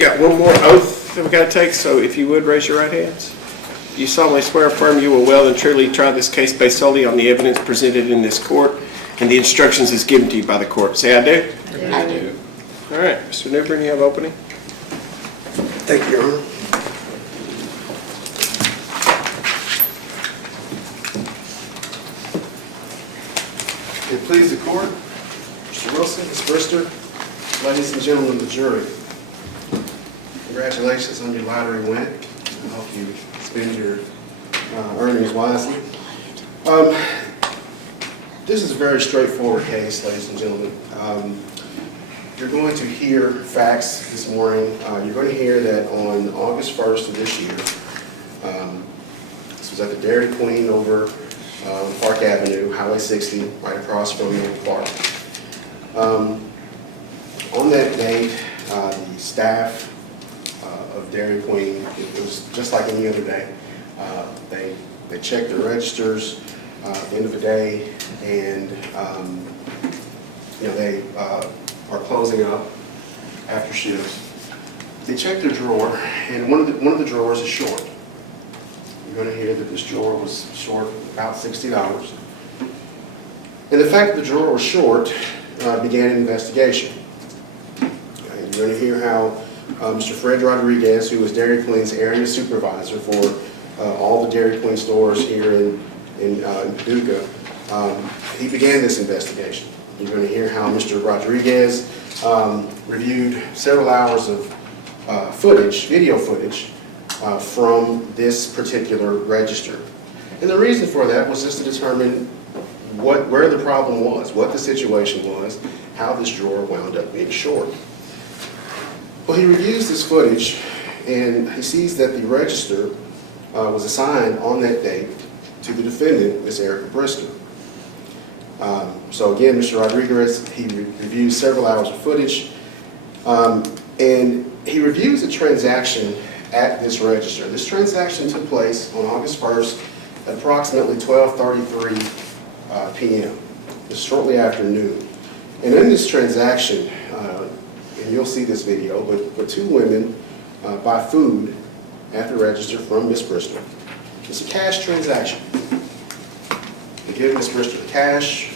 got one more oath that we got to take, so if you would, raise your right hands. You solemnly swear or affirm you will well and truly try this case based solely on the evidence presented in this court and the instructions as given to you by the court. Say, I do. I do. All right, Mr. Newbern, you have opening. Thank you, Your Honor. It please the court, Mr. Wilson, Ms. Brister, ladies and gentlemen of the jury. Congratulations on your lottery win. I hope you spend your earnings wisely. This is a very straightforward case, ladies and gentlemen. You're going to hear facts this morning. You're going to hear that on August 1st of this year, this was at the Dairy Queen over Park Avenue, Highway 60, right across from the park. On that date, the staff of Dairy Queen, it was just like any other day. They checked their registers at the end of the day, and they are closing up after shifts. They checked their drawer, and one of the drawers is short. You're going to hear that this drawer was short about $60. And the fact that the drawer was short began an investigation. And you're going to hear how Mr. Fred Rodriguez, who was Dairy Queen's area supervisor for all the Dairy Queen stores here in Paducah, he began this investigation. You're going to hear how Mr. Rodriguez reviewed several hours of video footage from this particular register. And the reason for that was just to determine where the problem was, what the situation was, how this drawer wound up being short. Well, he reviews this footage, and he sees that the register was assigned on that date to the defendant, Ms. Erica Brister. So again, Mr. Rodriguez, he reviews several hours of footage, and he reviews a transaction at this register. This transaction took place on August 1st at approximately 12:33 p.m., just shortly after noon. And in this transaction, and you'll see this video, but two women buy food at the register from Ms. Brister. It's a cash transaction. They give Ms. Brister the cash,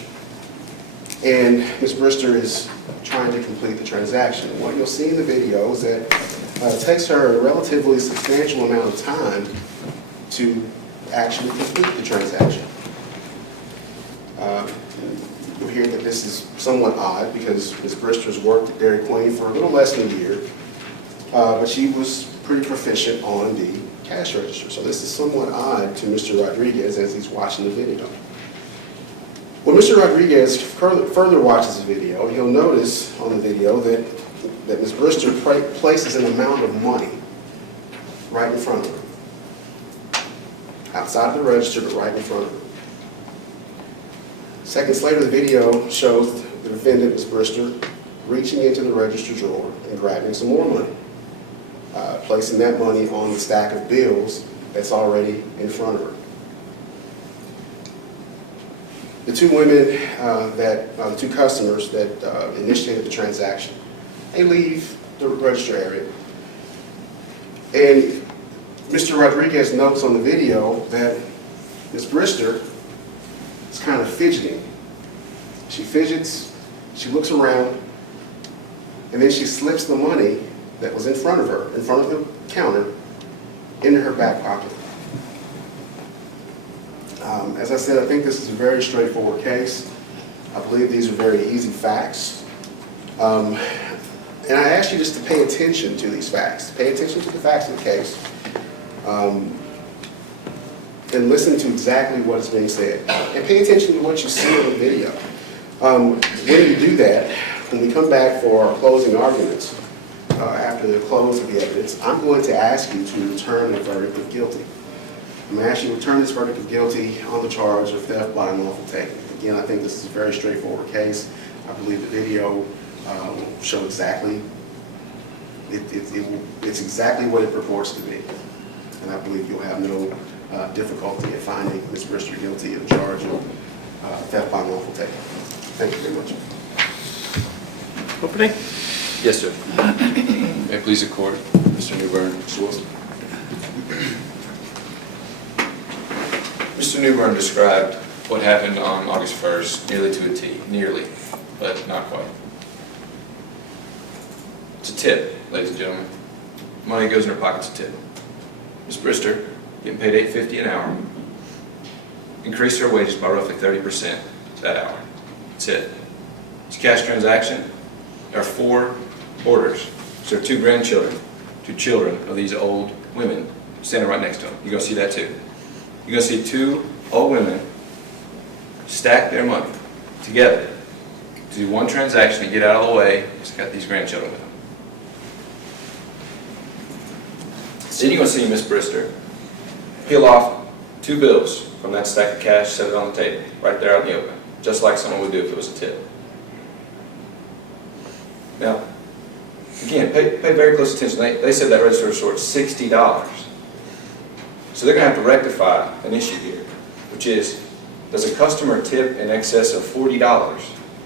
and Ms. Brister is trying to complete the transaction. And what you'll see in the video is that it takes her a relatively substantial amount of time to actually complete the transaction. You'll hear that this is somewhat odd because Ms. Brister's worked at Dairy Queen for a little less than a year, but she was pretty proficient on the cash register. So this is somewhat odd to Mr. Rodriguez as he's watching the video. When Mr. Rodriguez further watches the video, he'll notice on the video that Ms. Brister places an amount of money right in front of her. Outside of the register, but right in front of her. Seconds later, the video shows the defendant, Ms. Brister, reaching into the register drawer and grabbing some more money, placing that money on the stack of bills that's already in front of her. The two women, the two customers that initiated the transaction, they leave the register area. And Mr. Rodriguez notes on the video that Ms. Brister is kind of fidgeting. She fidgets, she looks around, and then she slips the money that was in front of her, in front of the counter, into her back pocket. As I said, I think this is a very straightforward case. I believe these are very easy facts. And I ask you just to pay attention to these facts. Pay attention to the facts of the case. And listen to exactly what is being said. And pay attention to what you see in the video. When you do that, when we come back for our closing arguments, after the close of the evidence, I'm going to ask you to return the verdict of guilty. I'm going to ask you to return this verdict of guilty on the charge of theft by unlawful taking. Again, I think this is a very straightforward case. I believe the video will show exactly, it's exactly what it purports to be. And I believe you'll have no difficulty in finding Ms. Brister guilty of the charge of theft by unlawful taking. Thank you very much. Opening? Yes, sir. May it please the court, Mr. Newbern. Mr. Newbern described what happened on August 1st nearly to a T. Nearly, but not quite. It's a tip, ladies and gentlemen. Money goes in her pocket's a tip. Ms. Brister, getting paid $8.50 an hour, increased her wages by roughly 30% that hour. That's it. It's a cash transaction. There are 4 orders. So there are 2 grandchildren, 2 children of these old women standing right next to them. You're going to see that too. You're going to see 2 old women stack their money together to do one transaction and get out of the way. It's got these grandchildren with them. Then you're going to see Miss Brister peel off 2 bills from that stack of cash, set it on the table, right there out in the open, just like someone would do if it was a tip. Now, again, pay very close attention. They said that register was short $60. So they're going to have to rectify an issue here, which is, does a customer tip in excess of $40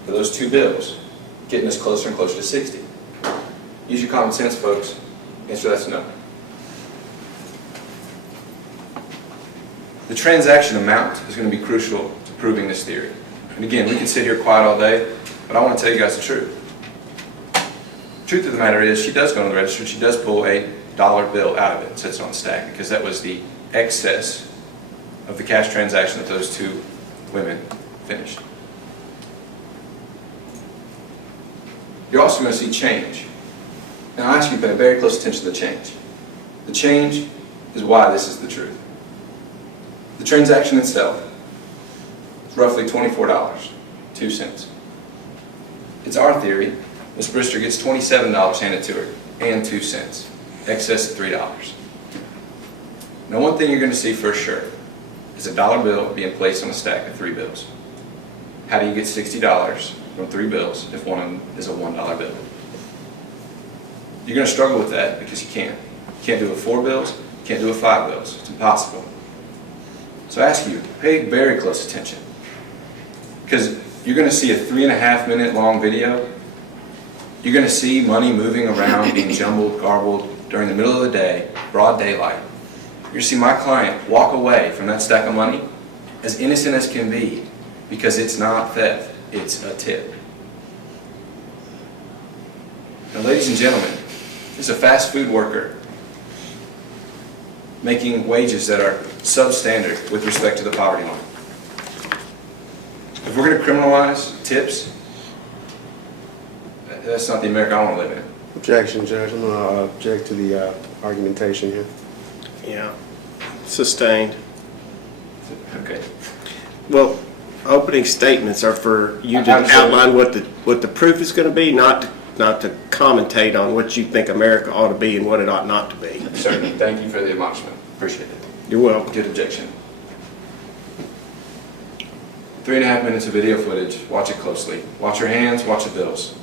for those 2 bills, getting us closer and closer to 60? Use your common sense, folks. Answer that's no. The transaction amount is going to be crucial to proving this theory. And again, we can sit here quiet all day, but I want to tell you guys the truth. Truth of the matter is, she does go to the register, she does pull a $1 bill out of it and sets it on the stack, because that was the excess of the cash transaction that those 2 women finished. You're also going to see change. Now I ask you to pay very close attention to the change. The change is why this is the truth. The transaction itself is roughly $24.02. It's our theory. Ms. Brister gets $27 handed to her and 2 cents, excess of $3. Now one thing you're going to see for sure is a $1 bill being placed on a stack of 3 bills. How do you get $60 from 3 bills if one of them is a $1 bill? You're going to struggle with that because you can't. You can't do it with 4 bills, you can't do it with 5 bills. It's impossible. So I ask you, pay very close attention, because you're going to see a 3.5 minute long video. You're going to see money moving around, being jumbled, garbled during the middle of the day, broad daylight. You're going to see my client walk away from that stack of money as innocent as can be, because it's not theft, it's a tip. Now, ladies and gentlemen, this is a fast food worker making wages that are substandard with respect to the poverty line. If we're going to criminalize tips, that's not the America I want to live in. Objection, Judge. I'm going to object to the argumentation here. Yeah. Sustained. Okay. Well, opening statements are for you to outline what the proof is going to be, not to commentate on what you think America ought to be and what it ought not to be. Certainly. Thank you for the admonishment. Appreciate it. You're welcome. Good objection. 3.5 minutes of video footage. Watch it closely. Watch your hands, watch the bills.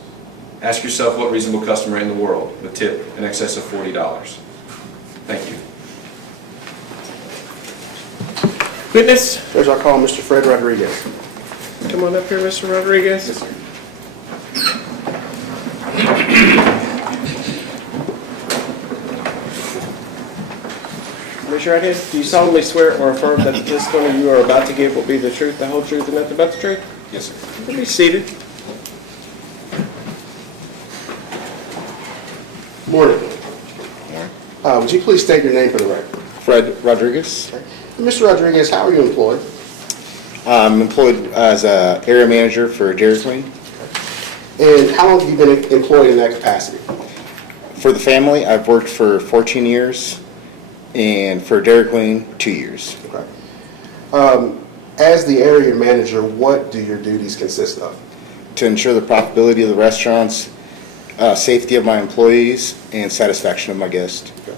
Ask yourself what reasonable customer in the world would tip in excess of $40. Thank you. Witness, Judge, I'll call Mr. Fred Rodriguez. come on up here, Mr. Rodriguez. Yes, sir. Raise your right hand. Do you solemnly swear or affirm that the testimony you are about to give will be the truth, the whole truth, and nothing but the truth? Yes, sir. Be seated. Morning. Would you please state your name for the record? Fred Rodriguez. Okay. Mr. Rodriguez, how are you employed? I'm employed as an area manager for Dairy Queen. And how long have you been employed in that capacity? For the family, I've worked for 14 years, and for Dairy Queen, 2 years. Okay. As the area manager, what do your duties consist of? To ensure the profitability of the restaurants, safety of my employees, and satisfaction of my guests. Okay.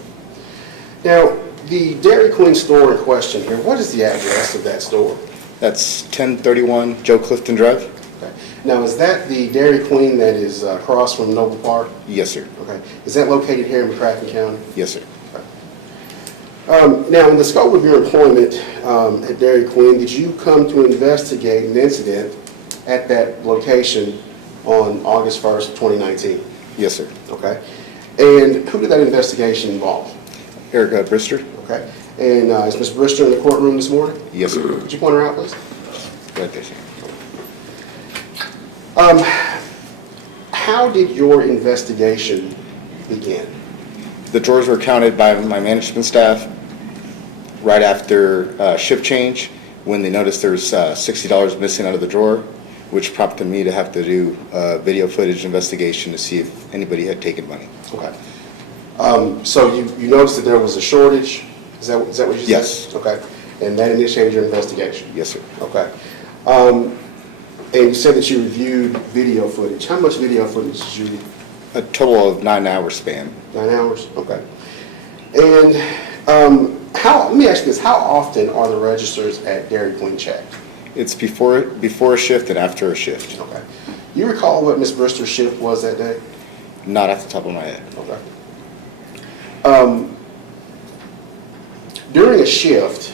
Now, the Dairy Queen store in question here, what is the address of that store? That's 1031 Joe Clifton Drive. Okay. Now, is that the Dairy Queen that is across from Noble Park? Yes, sir. Okay. Is that located here in McCracken County? Yes, sir. Now, in the scope of your employment at Dairy Queen, did you come to investigate an incident at that location on August 1st, 2019? Yes, sir. Okay. And who did that investigation involve? Erica Brister? Okay. And is Ms. Brister in the courtroom this morning? Yes, sir. Could you point her out, please? Right there, sir. How did your investigation begin? The drawers were counted by my management staff right after shift change when they noticed there was $60 missing out of the drawer, which prompted me to have to do a video footage investigation to see if anybody had taken money. Okay. So you noticed that there was a shortage? Is that what you said? Yes. Okay. And that initiated your investigation? Yes, sir. Okay. And you said that you reviewed video footage. How much video footage did you review? A total of 9-hour span. 9 hours? Okay. And let me ask you this, how often are the registers at Dairy Queen checked? It's before a shift and after a shift. Okay. You recall what Ms. Brister's shift was that day? Not off the top of my head. Okay. During a shift,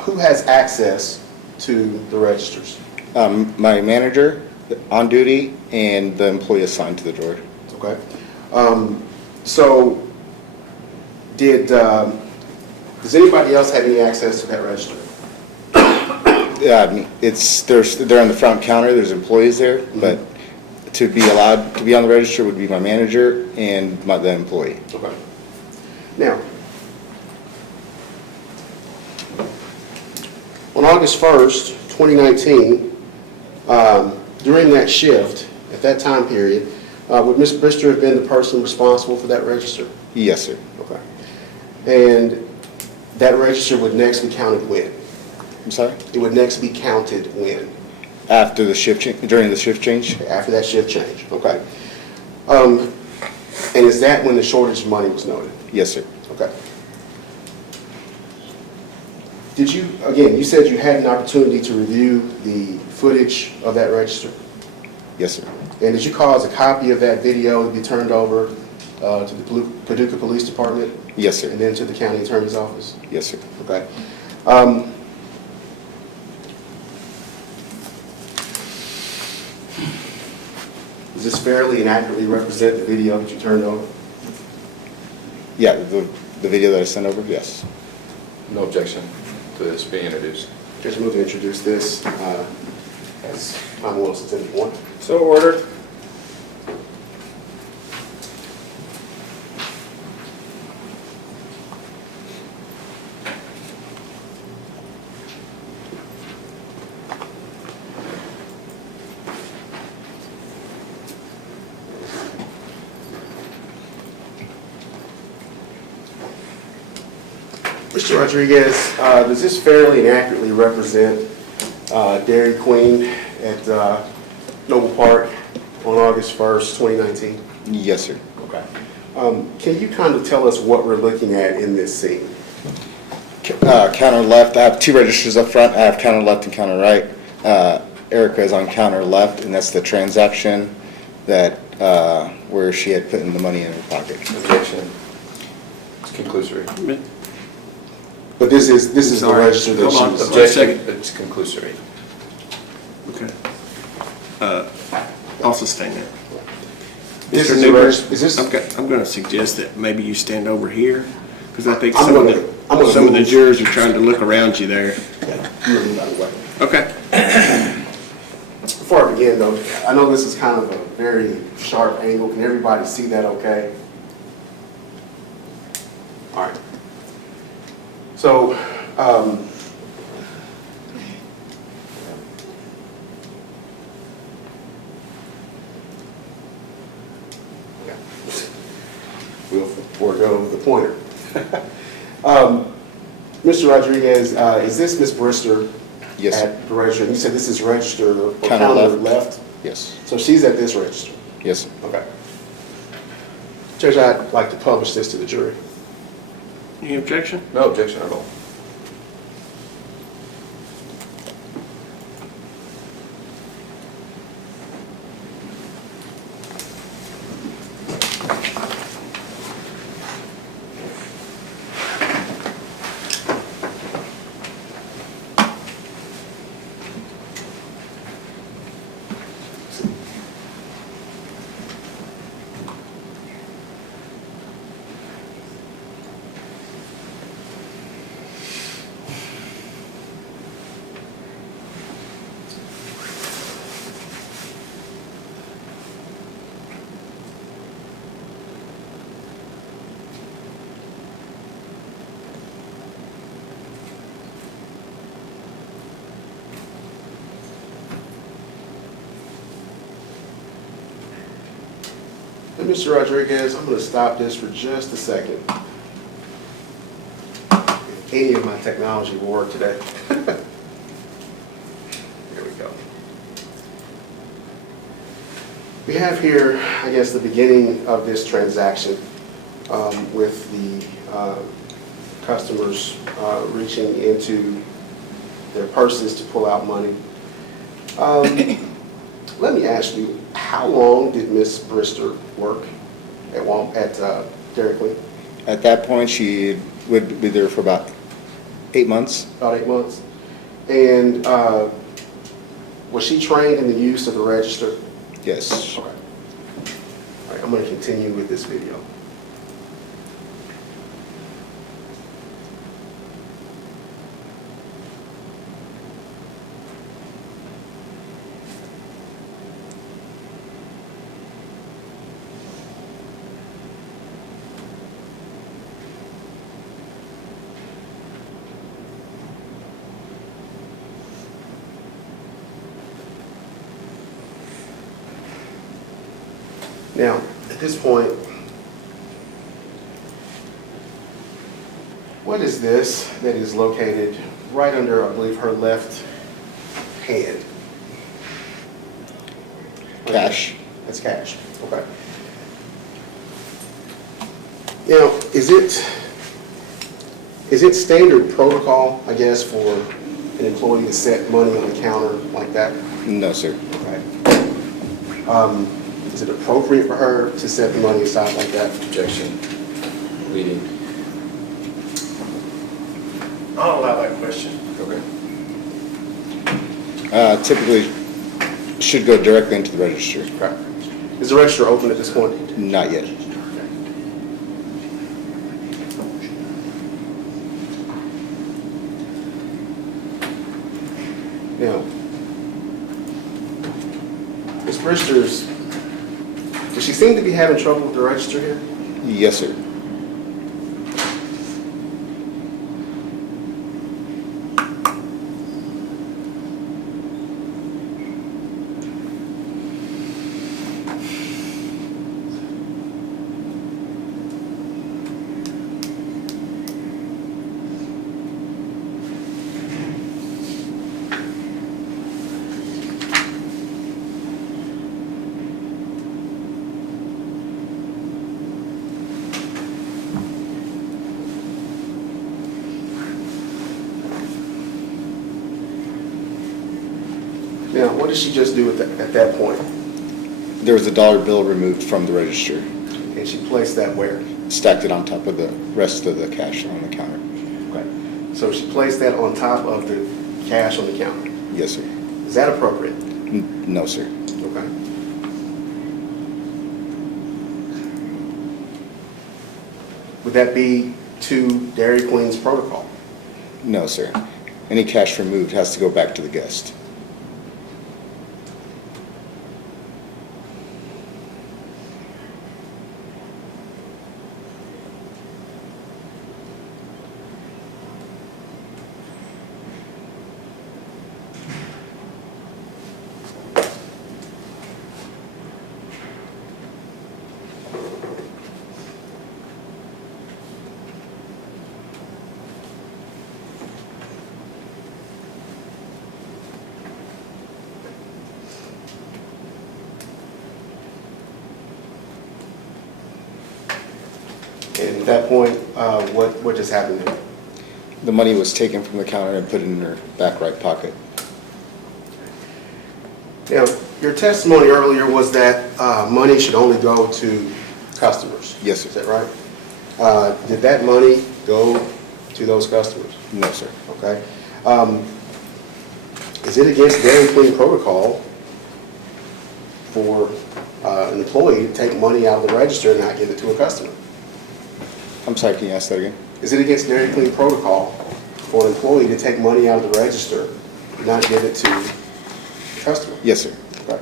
who has access to the registers? My manager on duty and the employee assigned to the drawer. Okay. So, does anybody else have any access to that register? They're on the front counter. There's employees there, but to be allowed to be on the register would be my manager and the employee. Okay. Now, on August 1st, 2019, during that shift, at that time period, would Ms. Brister have been the person responsible for that register? Yes, sir. Okay. And that register would next be counted when? I'm sorry? It would next be counted when? After the shift during the shift change? After that shift change, okay. And is that when the shortage of money was noted? Yes, sir. Okay. Did you, again, you said you had an opportunity to review the footage of that register? Yes, sir. And did you cause a copy of that video to be turned over to the Paducah Police Department? Yes, sir. And then to the county attorney's office? Yes, sir. Okay. Does this fairly and accurately represent the video that you turned over? Yeah, the video that I sent over, yes. No objection to this being introduced. Just move to introduce this as Tom Wilson's in one. So ordered. Mr. Rodriguez, does this fairly and accurately represent Dairy Queen at Noble Park on August 1st, 2019? Yes, sir. Okay. Can you kind of tell us what we're looking at in this scene? Counter left, I have two registers up front. I have counter left and counter right. Erica is on counter left, and that's the transaction that where she had put in the money in her pocket. Objection. It's conclusory. But this is the Sorry. register that Hold she on. was. Objection, it's conclusory. Okay. I'll sustain that. This Mr. is the Newberg, register. Is this? okay, I'm going to suggest that maybe you stand over here, because I think I'm some gonna of the move. jurors are trying to look around you there. You move out of the way. Okay. Before I begin, though, I know this is kind of a very sharp angle. Can everybody see that okay? All right. So, we'll forego the pointer. Mr. Rodriguez, is this Ms. Brister? Yes, sir. At the register? You said this is register or Counter counter left. left? Yes. So she's at this register? Yes, sir. Okay. Judge, I'd like to publish this to the jury. Any objection? No objection at all. And Mr. Rodriguez, I'm going to stop this for just a second. If any of my technology will work today. There we go. We have here, I guess, the beginning of this transaction with the customers reaching into their purses to pull out money. Let me ask you, how long did Miss Brister work at Dairy Queen? At that point, she would be there for about 8 months. About 8 months. And was she trained in the use of the register? Yes. Okay. All right, I'm going to continue with this video. Now, at this point, what is this that is located right under, I believe, her left hand? Cash. That's cash, okay. Now, is it standard protocol, I guess, for an employee to set money on the counter like that? No, sir. Okay. Is it appropriate for her to set the money aside like that? Objection. Leading. I'll allow that question. Okay. Typically, should go directly into the register. Okay. Is the register open at this point? Not yet. Now, Ms. Brister's, does she seem to be having trouble with the register here? Yes, sir. Now, what did she just do at that point? There was a dollar bill removed from the register. And she placed that where? Stacked it on top of the rest of the cash on the counter. Okay. So she placed that on top of the cash on the counter. Yes, sir. Is that appropriate? No, sir. Okay. Would that be to Dairy Queen's protocol? No, sir. Any cash removed has to go back to the guest. And at that point, what just happened there? The money was taken from the counter and put in her back right pocket. Now, your testimony earlier was that money should only go to customers. Yes, sir. Is that right? Did that money go to those customers? No, sir. Okay. Is it against Dairy Queen protocol for an employee to take money out of the register and not give it to a customer? I'm sorry, can you ask that again? Is it against Dairy Queen protocol for an employee to take money out of the register and not give it to the customer? Yes, sir. Okay.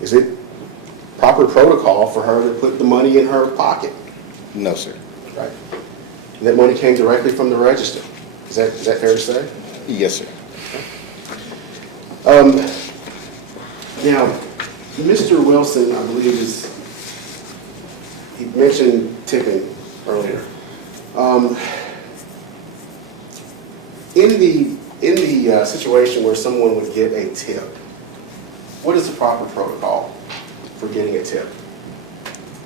Is it proper protocol for her to put the money in her pocket? No, sir. Right. And that money came directly from the register. Is that fair to say? Yes, sir. Now, Mr. Wilson, I believe, he mentioned tipping earlier. In the situation where someone would get a tip, what is the proper protocol for getting a tip?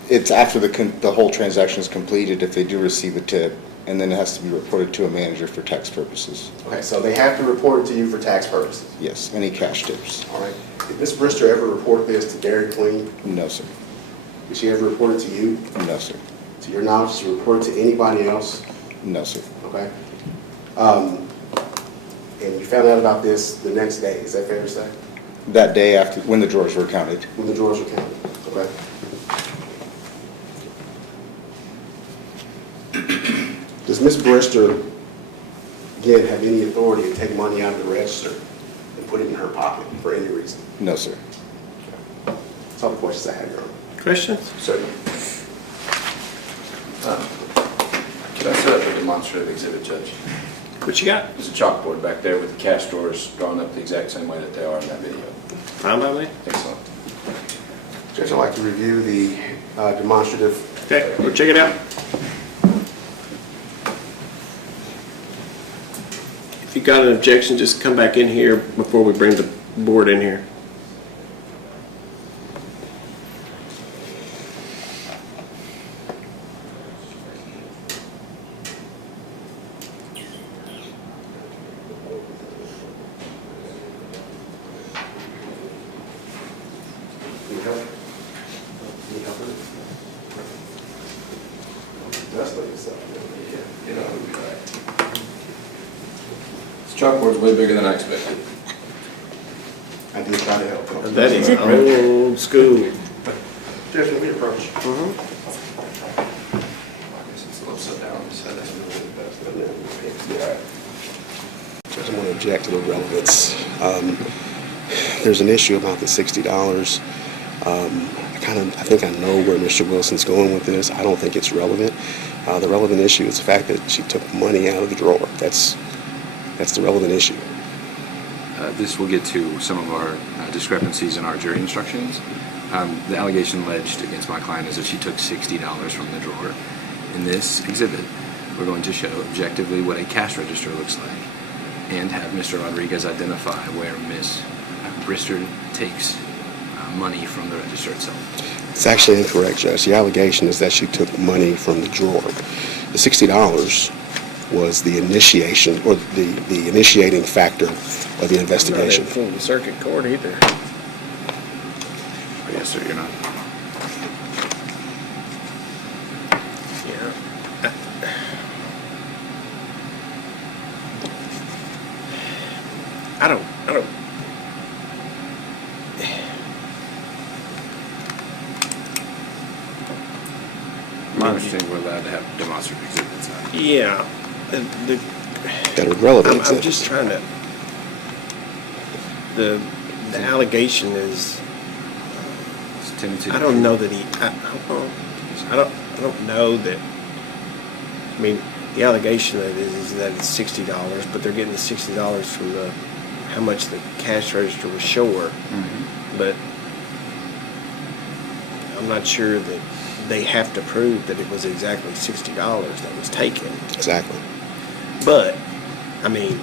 It's after the whole transaction is completed, if they do receive a tip, and then it has to be reported to a manager for tax purposes. Okay, so they have to report it to you for tax purposes. Yes, any cash tips. All right. Did Ms. Brister ever report this to Dairy Queen? No, sir. Did she ever report it to you? No, sir. To your knowledge, did she report it to anybody else? No, sir. Okay. And you found out about this the next day, is that fair to say? That day after, when the drawers were counted. When the drawers were counted? Okay. Does Ms. Brister, again, have any authority to take money out of the register and put it in her pocket for any reason? No, sir. That's all the questions I have, Your Honor. Questions? Certainly. Can I set up a demonstrative exhibit, Judge? What you got? There's a chalkboard back there with the cash drawers drawn up the exact same way that they are in that video. Fine by me. Excellent. Judge, I'd like to review the demonstrative. Okay, we'll check it out. If you got an objection, just come back in here before we bring the board in here. Need help? Need help with it? That's like yourself. You know, we'll be all right. This chalkboard's way bigger than I expected. I did try to help. That is old school. Judge, let me approach. I guess it's a little upside down on this side. That's really the best. Judge, I'm going to object to the relevance. There's an issue about the $60. I think I know where Mr. Wilson's going with this. I don't think it's relevant. The relevant issue is the fact that she took money out of the drawer. That's the relevant issue. This will get to some of our discrepancies in our jury instructions. The allegation alleged against my client is that she took $60 from the drawer. In this exhibit, we're going to show objectively what a cash register looks like and have Mr. Rodriguez identify where Ms. Brister takes money from the register itself. It's actually incorrect, Judge. The allegation is that she took money from the drawer. The $60 was the initiation, or the initiating factor of the investigation. I'm not in full circuit court either. Oh, yes, sir, you're not. Yeah. I don't. My understanding, we're allowed to have demonstrative exhibits. Yeah. That are relevant. I'm just trying to. The allegation is. It's tendency to- I don't know that he. I don't know that. I mean, the allegation of it is that it's $60, but they're getting the $60 from how much the cash register was short. Mhm. But I'm not sure that they have to prove that it was exactly $60 that was taken. Exactly. But, I mean,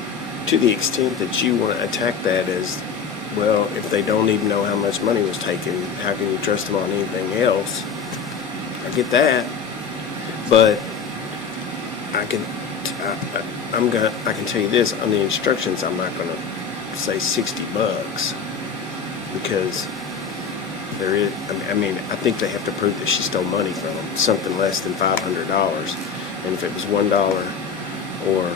to the extent that you want to attack that as, well, if they don't even know how much money was taken, how can you trust them on anything else? I get that. But I can tell you this, on the instructions, I'm not going to say $60 because there is, I mean, I think they have to prove that she stole money from them, something less than $500. And if it was $1 or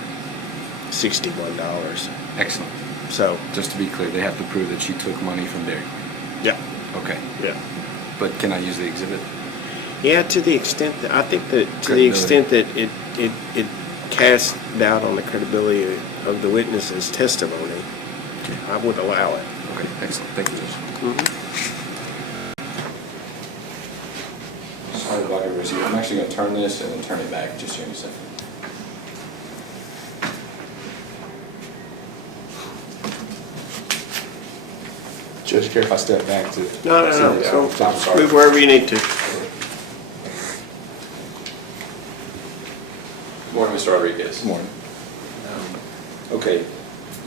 $61. Excellent. So, Just to be clear, they have to prove that she took money from Dairy Queen. yeah. Okay. Yeah. But can I use the exhibit? Yeah, to the extent that, I think that, to Credibility. the extent that it casts doubt on the credibility of the witness's testimony, I would allow it. Okay, excellent. Thank you, Judge. Sorry to block everybody's here. I'm actually going to turn this and then turn it back just here in a second. Judge, care if I step back to? No. So I'm sorry. move wherever you need to. Good morning, Mr. Rodriguez. Good morning. Okay,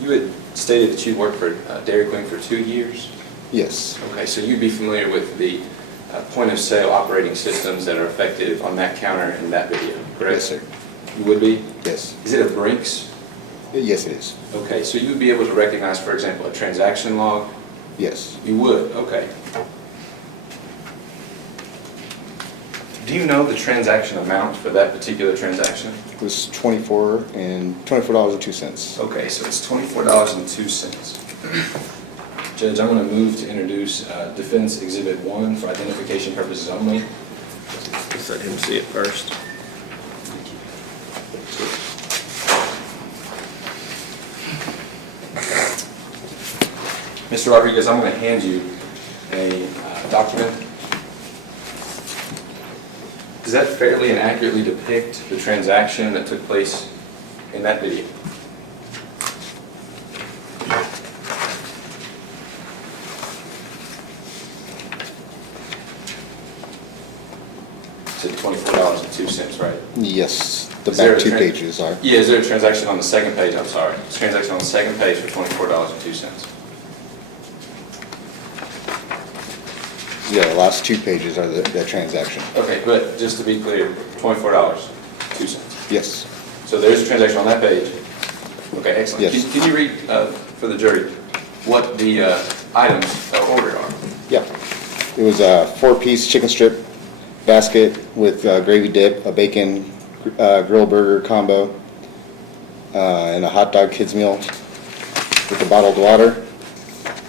you had stated that you worked for Dairy Queen for 2 years? Yes, Okay, so you'd be familiar with the point-of-sale operating systems that are effective on that counter in that video, correct? Yes, sir. You would be? Yes. Is it a Brinks? Yes, it is. Okay, so you would be able to recognize, for example, a transaction log? Yes. You would, okay. Do you know the transaction amount for that particular transaction? It was $24.02. Okay, so it's $24.02. Judge, I'm going to move to introduce Defense Exhibit 1 for identification purposes only. Let's let him see it first. Mr. Rodriguez, I'm going to hand you a document. Does that fairly and accurately depict the transaction that took place in that video? It's at $24.02, right? Yes, the Is there back a two pages are. Yeah, is there a transaction on the second page? I'm sorry. It's a transaction on the second page for $24.02. Yeah, the last 2 pages are the transaction. Okay, but just to be clear, $24.02. Yes. So there's a transaction on that page. Okay, excellent. Yes. Can you read for the jury what the items ordered are? Yeah. It was a 4-piece chicken strip basket with gravy dip, a bacon grill burger combo, and a hot dog kids meal with the bottled water,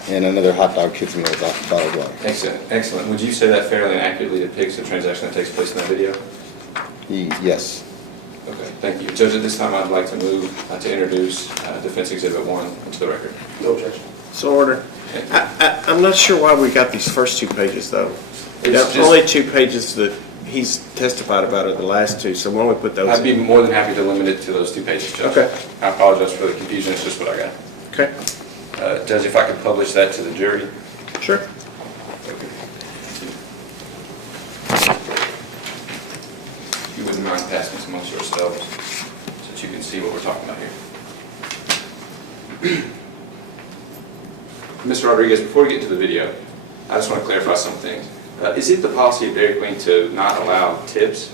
and another hot dog kids meal with bottled water. Excellent, excellent. Would you say that fairly and accurately depicts the transaction that takes place in that video? Yes. Okay, thank you. Judge, at this time, I'd like to move to introduce Defense Exhibit 1 into the record. No objection. So order. I'm not sure why we got these first 2 pages, though. It's The only 2 pages that he's testified about are the last 2, so why don't we put those I'd be in? more than happy to limit it to those 2 pages, Judge. Okay. I apologize for the confusion, it's just what I got. Okay, Judge, if I could publish that to the jury. sure. If you wouldn't mind passing this amongst yourselves so that you can see what we're talking about here. Mr. Rodriguez, before we get into the video, I just want to clarify some things. Is it the policy of Dairy Queen to not allow tips?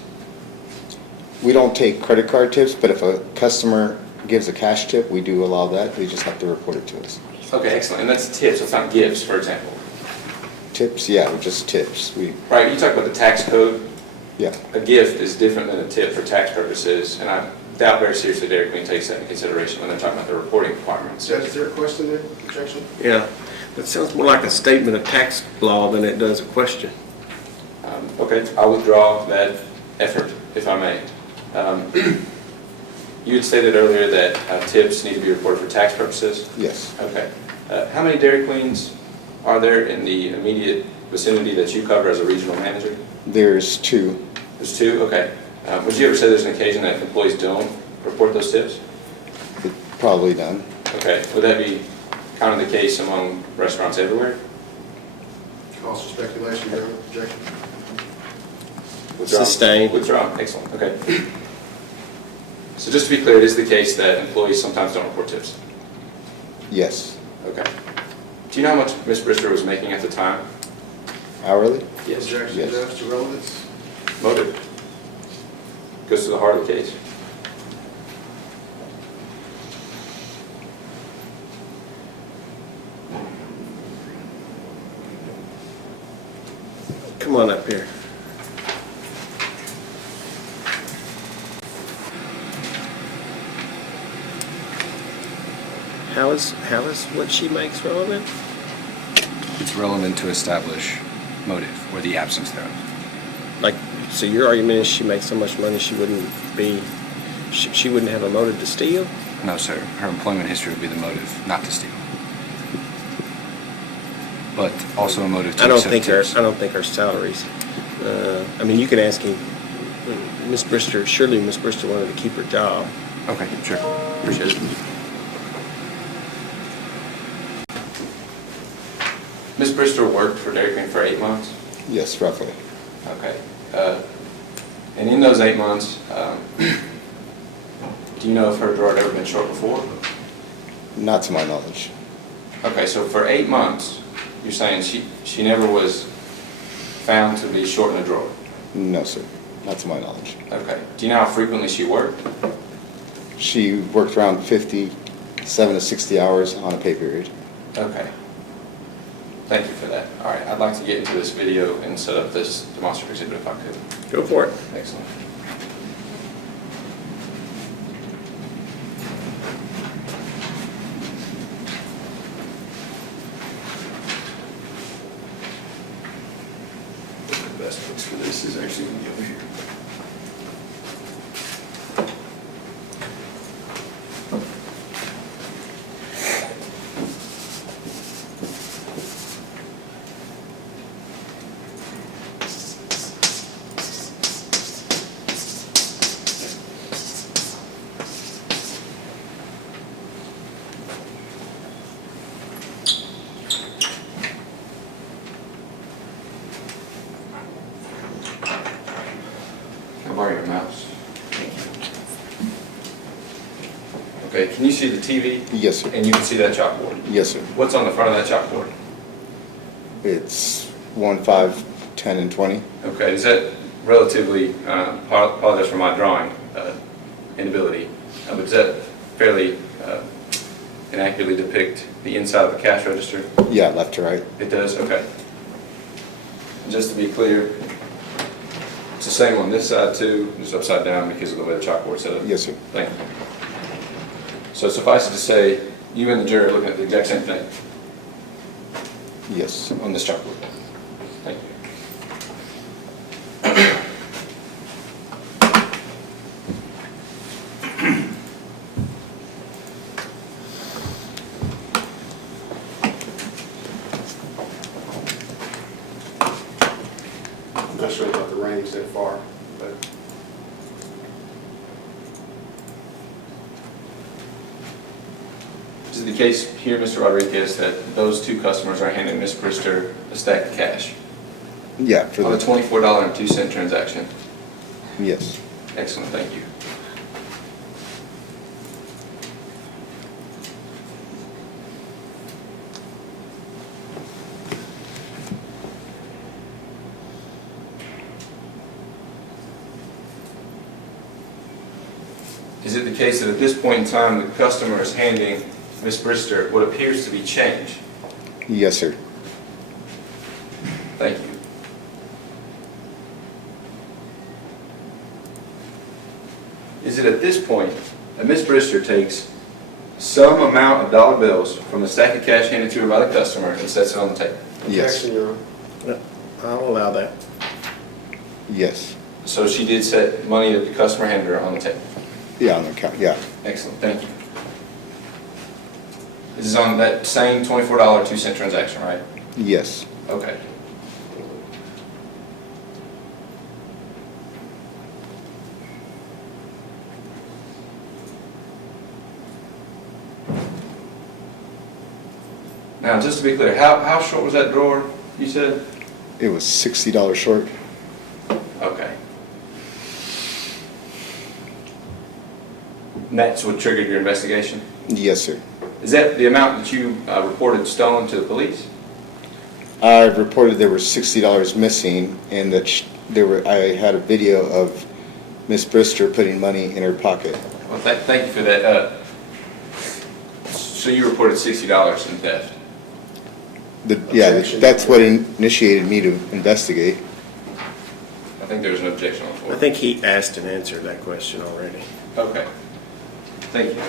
We don't take credit card tips, but if a customer gives a cash tip, we do allow that. They just have to report it to us. Okay, excellent. And that's tips, it's not gifts, for example. Tips, yeah, just tips. Right, you talk about the tax code. Yeah. A gift is different than a tip for tax purposes, and I doubt very seriously Dairy Queen takes that into consideration when they're talking about the reporting requirements. Judge, is there a question there? Objection? Yeah, that sounds more like a statement of tax law than it does a question. Okay, I'll withdraw that effort, if I may. You had stated earlier that tips need to be reported for tax purposes. Yes. Okay. How many Dairy Queens are there in the immediate vicinity that you cover as a regional manager? There's 2. There's 2? Okay. Would you ever say there's an occasion that employees don't report those tips? Probably done. Okay. Would that be kind of the case among restaurants everywhere? Cause for speculation, Your Honor. Objection. Withdrawn. Sustained. Withdrawn. Excellent. Okay. So just to be clear, it is the case that employees sometimes don't report tips? Yes. Okay. Do you know how much Ms. Brister was making at the time? Hourly? Yes. Objection, Yes. Judge, to relevance. Motive. Goes to the heart of the case. Come on up here. How is what she makes relevant? It's relevant to establish motive or the absence thereof. Like, so your argument is she makes so much money she wouldn't have a motive to steal? No, sir. Her employment history would be the motive, not to steal. But also a motive to accept tips. I don't think her salaries. I mean, you can ask him. Miss Brister, surely Miss Brister wanted to keep her job. Okay, sure. Appreciate it. Ms. Brister worked for Dairy Queen for 8 months? Yes, roughly. Okay. And in those 8 months, do you know if her drawer had ever been short before? Not to my knowledge. Okay, so for 8 months, you're saying she never was found to be short in a drawer? No, sir. Not to my knowledge. Okay. Do you know how frequently she worked? She worked around 57 to 60 hours on a pay period. Okay. Thank you for that. All right, I'd like to get into this video and set up this demonstrative exhibit if I could. Go for it. Excellent. The best place for this is actually going to be over here. Can I borrow your mouse? Okay, can you see the TV? Yes, sir. And you can see that chalkboard? Yes, sir. What's on the front of that chalkboard? It's 1, 5, 10, and 20. Okay, is that relatively, apologize for my drawing inability, but does that fairly inaccurately depict the inside of the cash register? Yeah, left to right. It does, okay. And just to be clear, it's the same on this side too, just upside down because of the way the chalkboard's set up? Yes, sir. Thank you. So suffice it to say, you and the jury are looking at the exact same thing Yes. on this chalkboard. Thank you. I'm not sure about the range that far, but Is it the case here, Mr. Rodriguez, that those two customers are handing Ms. Brister a stack of cash Yeah, for on a the, $24.02 transaction? yes. Excellent, thank you. Is it the case that at this point in time, the customer is handing Ms. Brister what appears to be change? Yes, sir. Thank you. Is it at this point that Ms. Brister takes some amount of dollar bills from the stack of cash handed to her by the customer and sets it on the table? Yes. objection, Your Honor. I'll allow that. Yes. So she did set money that the customer handed her on the table? Yeah, on the account, yeah. Excellent, thank you. This is on that same $24.02 transaction, right? Yes. Okay. Now, just to be clear, how short was that drawer, you said? It was $60 short. Okay. And that's what triggered your investigation? Yes, sir. Is that the amount that you reported stolen to the police? I reported there were $60 missing, and that I had a video of Miss Brister putting money in her pocket. Well, thank you for that. So you reported $60 in theft? Yeah, Objection. that's what initiated me to investigate. I think there was an objection on the floor. I think he asked and answered that question already. Okay. Thank you.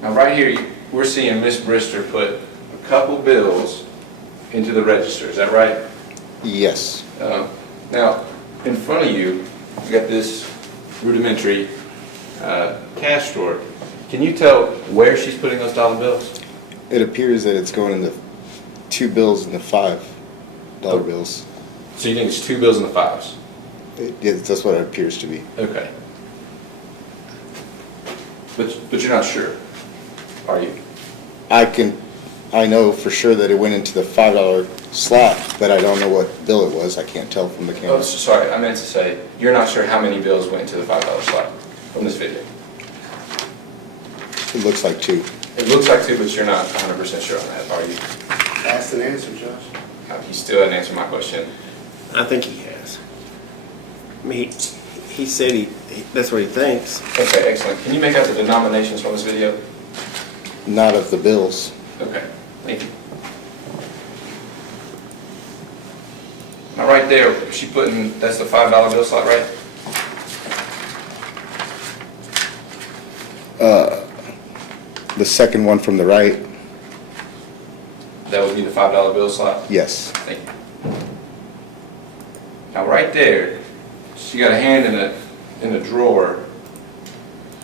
Now, right here, we're seeing Miss Brister put a couple bills into the register. Is that right? Yes. Now, in front of you, you've got this rudimentary cash drawer. Can you tell where she's putting those dollar bills? It appears that it's going in the 2 bills and the 5. dollar bills. So you think it's 2 bills in the 5s? Yeah, that's what it appears to be. Okay. But you're not sure, are you? I know for sure that it went into the $5 slot, but I don't know what bill it was. I can't tell from the Oh, camera. sorry, I meant to say, you're not sure how many bills went into the $5 slot from this video? It looks like 2. It looks like 2, but you're not 100% sure on that, are you? Asked and answered, Judge. You still hadn't answered my question. I think he has. I mean, he said that's what he thinks. Okay, excellent. Can you make out the denominations from this video? Not of the bills. Okay, thank you. Now right there, she putting, that's the $5 bill slot, right? The second one from the right, That would be the $5 bill slot? yes. Thank you. Now right there, she got a hand in a drawer.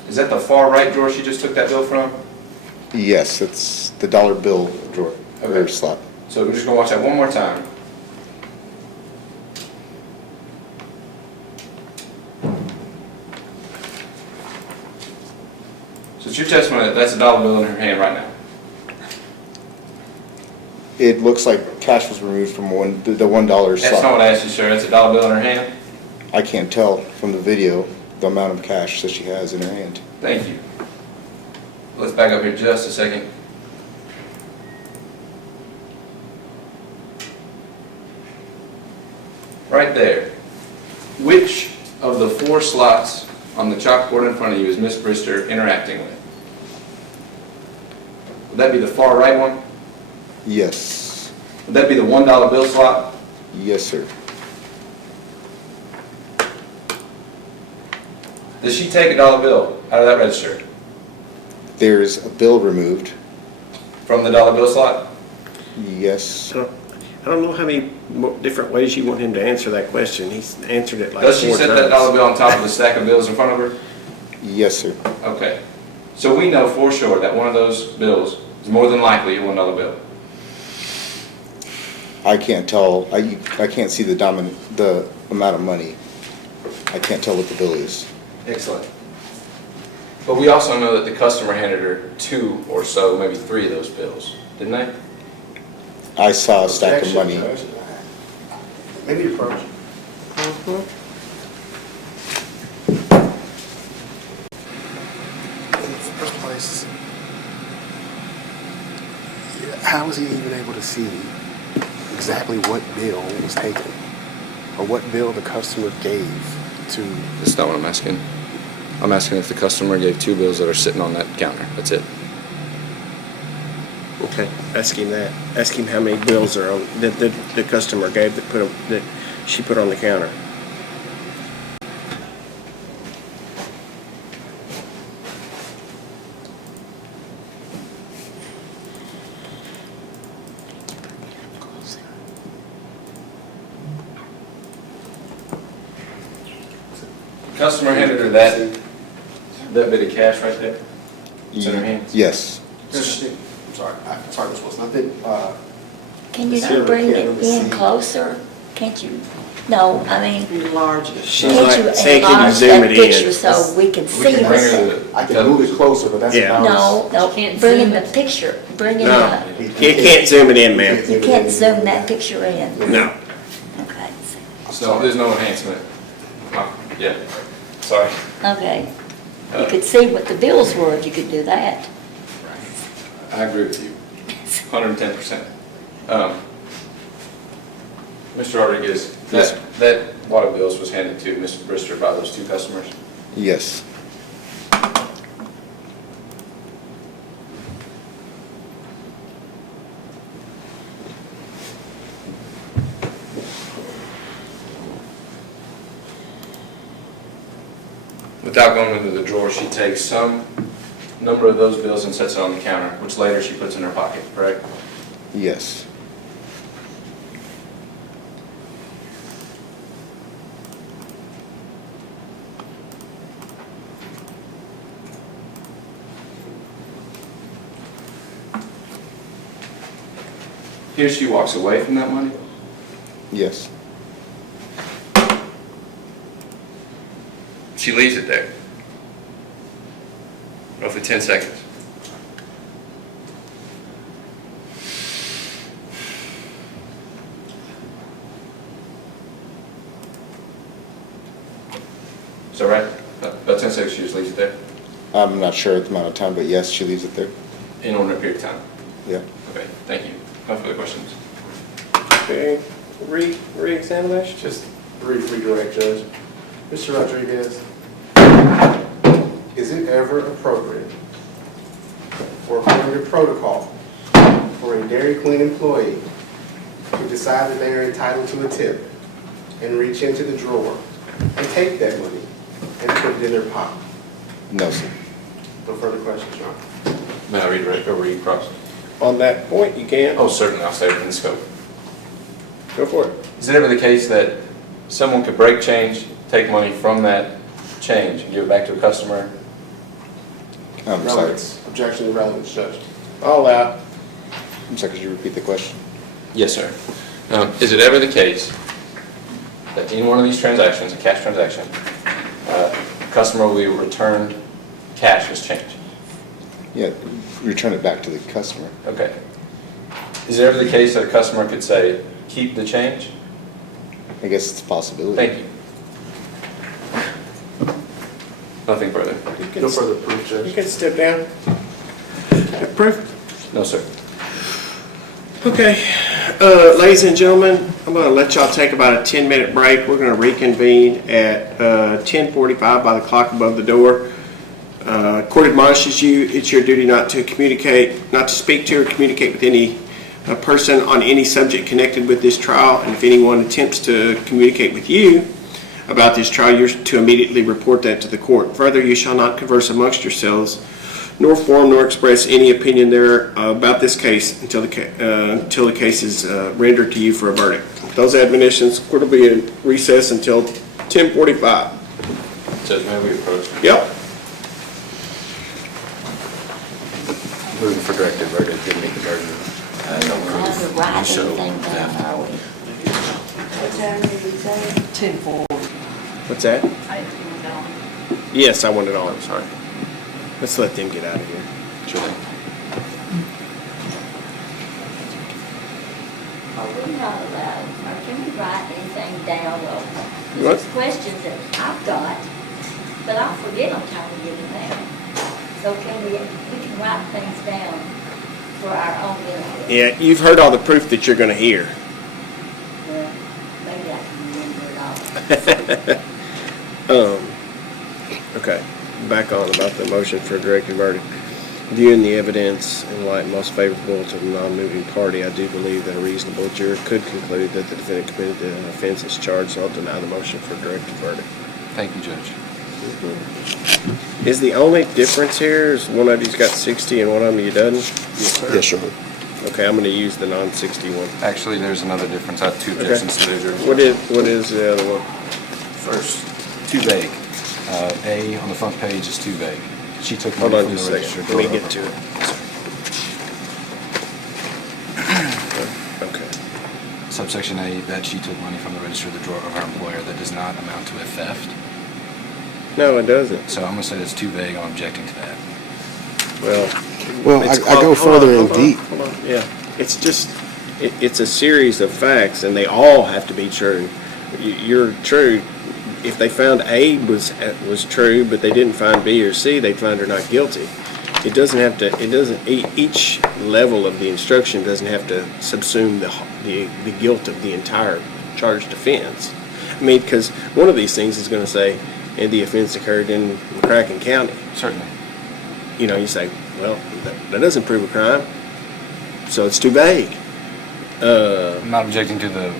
Is that the far right drawer she just took that bill from? Yes, it's the dollar bill drawer, or Okay. slot. So we're just gonna watch that one more time. So it's your testimony that that's a dollar bill in her hand right now? It looks like cash was removed from the $1 That's not slot. what I asked you, sir. That's a dollar bill in her hand? I can't tell from the video the amount of cash that she has in her hand. Thank you. Let's back up here just a second. Right there. Which of the 4 slots on the chalkboard in front of you is Miss Brister interacting with? Would that be the far right one? Yes. Would that be the $1 bill slot? Yes, sir. Does she take a dollar bill out of that register? There's a bill removed. From the dollar bill slot? Yes. So I don't know how many different ways you want him to answer that question. He's answered it like Does she 4 set times. that dollar bill on top of the stack of bills in front of her? Yes, sir. Okay. So we know for sure that one of those bills is more than likely a $1 bill. I can't tell. I can't see the amount of money. I can't tell what the bill is. Excellent. But we also know that the customer handed her 2 or so, maybe 3 of those bills, didn't they? I saw a stack of Objection, money. Judge. Maybe approach. In the first place, how was he even able to see exactly what bill was taken? Or what bill the customer gave to? That's not what I'm asking. I'm asking if the customer gave 2 bills that are sitting on that counter. That's it. Okay, ask him that. Ask him how many bills are on, that the customer gave that she put on the counter. Customer handed her that bit of cash right there? It's in her hands? Yes. I'm sorry, Ms. Wilson, I think, Can you Sarah bring can't it really in see. closer? Can't you? No, I mean, Enlarge it. She's can't like you saying, can you enlarge zoom that it picture in? so we can We see can bring her this? to the. I can move it closer, but that's Yeah. about. No, Can't bring in zoom the it? picture, bring in No, the, you can't zoom it in, ma'am. you can't zoom that picture in. No. Okay, So there's no enhancement? Yeah, sorry. okay. You could see what the bills were if you could do that. I agree with you, 110%. Mr. Rodriguez, Yes. that wad of bills was handed to Mr. Brister by those 2 customers? Yes. Without going into the drawer, she takes some number of those bills and sets it on the counter, which later she puts in her pocket, correct? Yes. Here she walks away from that money? Yes. She leaves it there. Roughly 10 seconds. Is that right? About 10 seconds, she just leaves it there? I'm not sure at the amount of time, but yes, she leaves it there. In ordinary period of time? Yeah. Okay, thank you. No further questions? Okay, re-examination? Just brief redirect, Judge. Mr. Rodriguez, is it ever appropriate for according to protocol for a Dairy Queen employee to decide that they are entitled to a tip and reach into the drawer and take that money and put it in their pocket? No, sir. No further questions, Your Honor. May I redirect or recross? On that point, you can. Oh, certainly, I'll stay within the scope. Go for it. Is it ever the case that someone could break change, take money from that change and give it back to a customer? I'm sorry. Relevance. Objection to relevance, Judge. All out. I'm sorry, could you repeat the question? Yes, sir. Is it ever the case that in one of these transactions, a cash transaction, a customer will be returned cash as change? Yeah, return it back to the customer. Okay. Is it ever the case that a customer could say, keep the change? I guess it's a possibility. Thank you. Nothing further. No further proof, You Judge. can step down. Proof? No, sir. Okay, ladies and gentlemen, I'm going to let y'all take about a 10-minute break. We're going to reconvene at 10:45 by the clock above the door. Court admonishes you, it's your duty not to communicate, not to speak to or communicate with any person on any subject connected with this trial, and if anyone attempts to communicate with you about this trial, you're to immediately report that to the court. Further, you shall not converse amongst yourselves, nor form nor express any opinion there about this case until the case is rendered to you for a verdict. With those admonitions, court will be in recess until 10:45. Judge, may we approach? Yep. Moving for directed verdict, didn't meet the burden. No We're not proof. to write So, anything down, yeah. are we? What time did we say? 10-4. What's that? Yes, I want it all. I'm sorry. Let's let them get out of here. Sure thing. Are we not allowed, or can we write anything down? Well, What? there's questions that I've got, but I'll forget on time to get them down. So can we can write things down for our own benefit. Yeah, you've heard all the proof that you're going to hear. Well, maybe I can remember it all. Okay, back on about the motion for a directed verdict. Viewing the evidence in light most favorable to the non-moving party, I do believe that a reasonable juror could conclude that the defendant committed the offense as charged, so I'll deny the motion for a directed verdict. Thank you, Judge. Is the only difference here is one of you's got 60 and one of you doesn't? Yes, sir. Okay, I'm going to use the non-60 one. Actually, there's another difference. I have two objections to the jury. What is the other one? First, too vague. A on the front page is too vague. She took Hold money on from just the a second. registered Let me drawer get to it. Okay. Subsection A, that she took money from the register of the drawer of her employer, that does not amount to a theft. No, it doesn't. So I'm gonna say that's too vague. I'm objecting to that. Well, Well, it's I go called- further in hold on, deep. Hold on, yeah. It's just, it's a series of facts, and they all have to be true. You're true. If they found A was true, but they didn't find B or C, they find her not guilty. It doesn't have to, each level of the instruction doesn't have to subsume the guilt of the entire charged offense. I mean, because one of these things is going to say, and the offense occurred in McCracken County. Certainly. You know, you say, well, that doesn't prove a crime, so it's too vague. I'm not objecting to the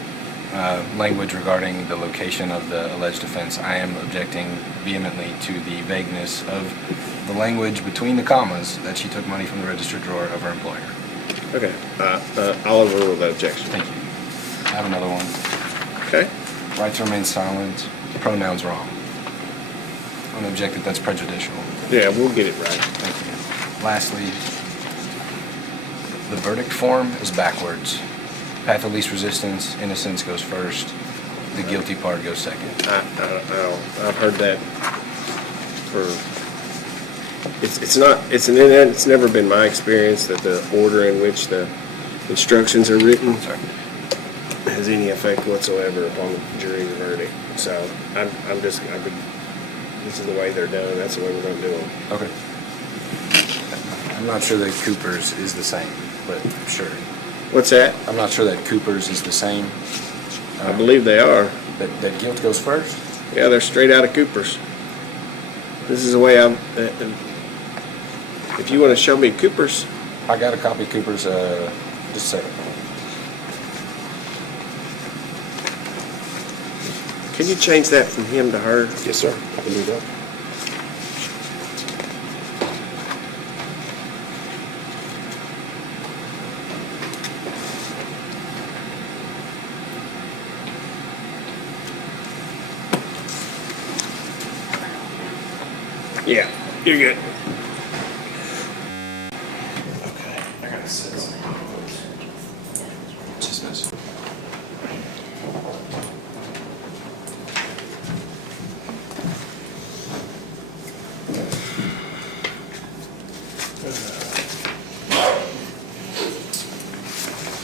language regarding the location of the alleged offense. I am objecting vehemently to the vagueness of the language between the commas that she took money from the registered drawer of her employer. Okay, I'll overrule that objection. Thank you. I have another one. Okay? Right to remain silent. Pronouns wrong. I'm gonna object that that's prejudicial. Yeah, we'll get it right. Thank you. Lastly, the verdict form is backwards. path of least resistance, innocence goes first, the guilty part goes second. I've heard that for, it's never been my experience that the order in which the instructions are written has any effect whatsoever upon the jury's verdict. So this is the way they're done, that's the way we're gonna do them. Okay. I'm not sure that Cooper's is the same, but sure. What's that? I'm not sure that Cooper's is the same. I believe they are. That guilt goes first? Yeah, they're straight out of Cooper's. This is the way if you want to show me Cooper's, I got a copy of Cooper's, just a second. can you change that from him to her? Yes, sir. I can do that. Yeah, you're good. Okay, I gotta set something. Just miss.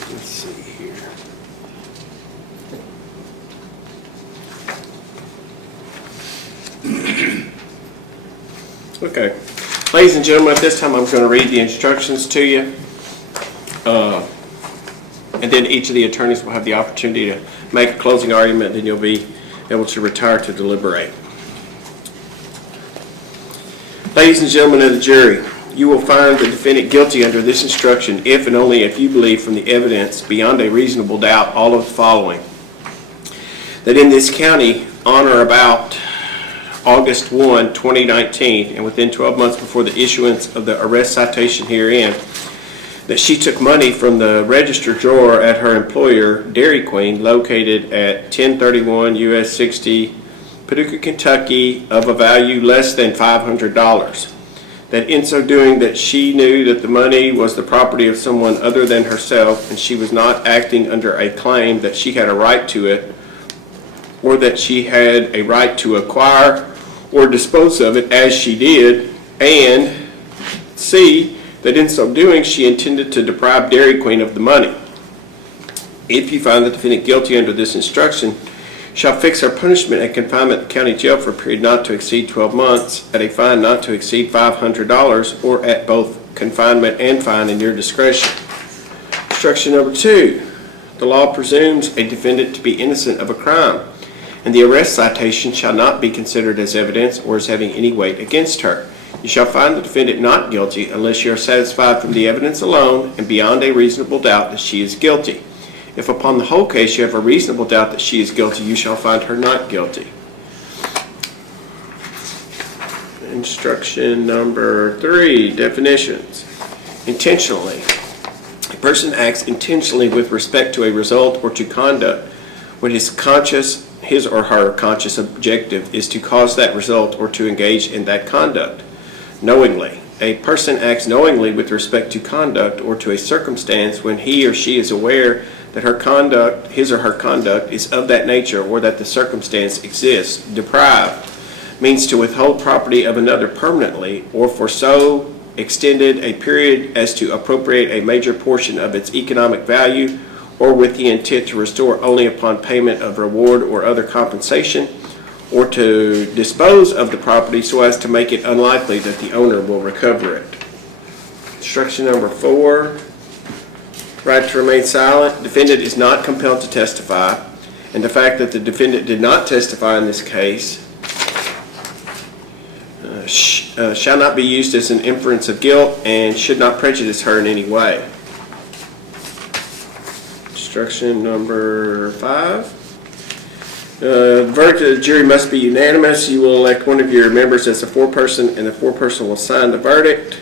Let's see here. Okay. Ladies and gentlemen, at this time I'm going to read the instructions to you. And then each of the attorneys will have the opportunity to make a closing argument, then you'll be able to retire to deliberate. Ladies and gentlemen of the jury, you will find the defendant guilty under this instruction if and only if you believe from the evidence beyond a reasonable doubt all of the following. That in this county, on or about August 1, 2019, and within 12 months before the issuance of the arrest citation herein, that she took money from the register drawer at her employer, Dairy Queen, located at 1031 US 60, Paducah, Kentucky, of a value less than $500. That in so doing that she knew that the money was the property of someone other than herself, and she was not acting under a claim that she had a right to it, or that she had a right to acquire or dispose of it as she did, and C, that in so doing she intended to deprive Dairy Queen of the money. If you find the defendant guilty under this instruction, shall fix her punishment and confinement in the county jail for a period not to exceed 12 months, at a fine not to exceed $500, or at both confinement and fine in your discretion. Instruction number 2, the law presumes a defendant to be innocent of a crime, and the arrest citation shall not be considered as evidence or as having any weight against her. You shall find the defendant not guilty unless you are satisfied from the evidence alone and beyond a reasonable doubt that she is guilty. If upon the whole case you have a reasonable doubt that she is guilty, you shall find her not guilty. Instruction number 3, definitions. Intentionally. A person acts intentionally with respect to a result or to conduct when his or her conscious objective is to cause that result or to engage in that conduct. Knowingly. A person acts knowingly with respect to conduct or to a circumstance when he or she is aware that his or her conduct is of that nature or that the circumstance exists. Deprive means to withhold property of another permanently or for so extended a period as to appropriate a major portion of its economic value, or with the intent to restore only upon payment of reward or other compensation, or to dispose of the property so as to make it unlikely that the owner will recover it. Instruction number 4, right to remain silent. Defendant is not compelled to testify, and the fact that the defendant did not testify in this case shall not be used as an inference of guilt and should not prejudice her in any way. Instruction number 5. The verdict of the jury must be unanimous. You will elect one of your members as the foreperson, and the foreperson will sign the verdict.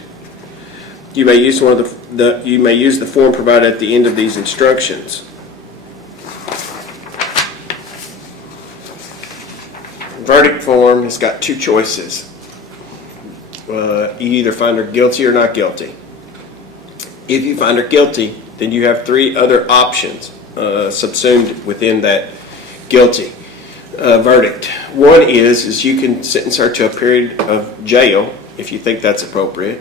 You may use the form provided at the end of these instructions. Verdict form has got 2 choices. You either find her guilty or not guilty. If you find her guilty, then you have 3 other options. subsumed within that guilty verdict. One is you can sentence her to a period of jail if you think that's appropriate.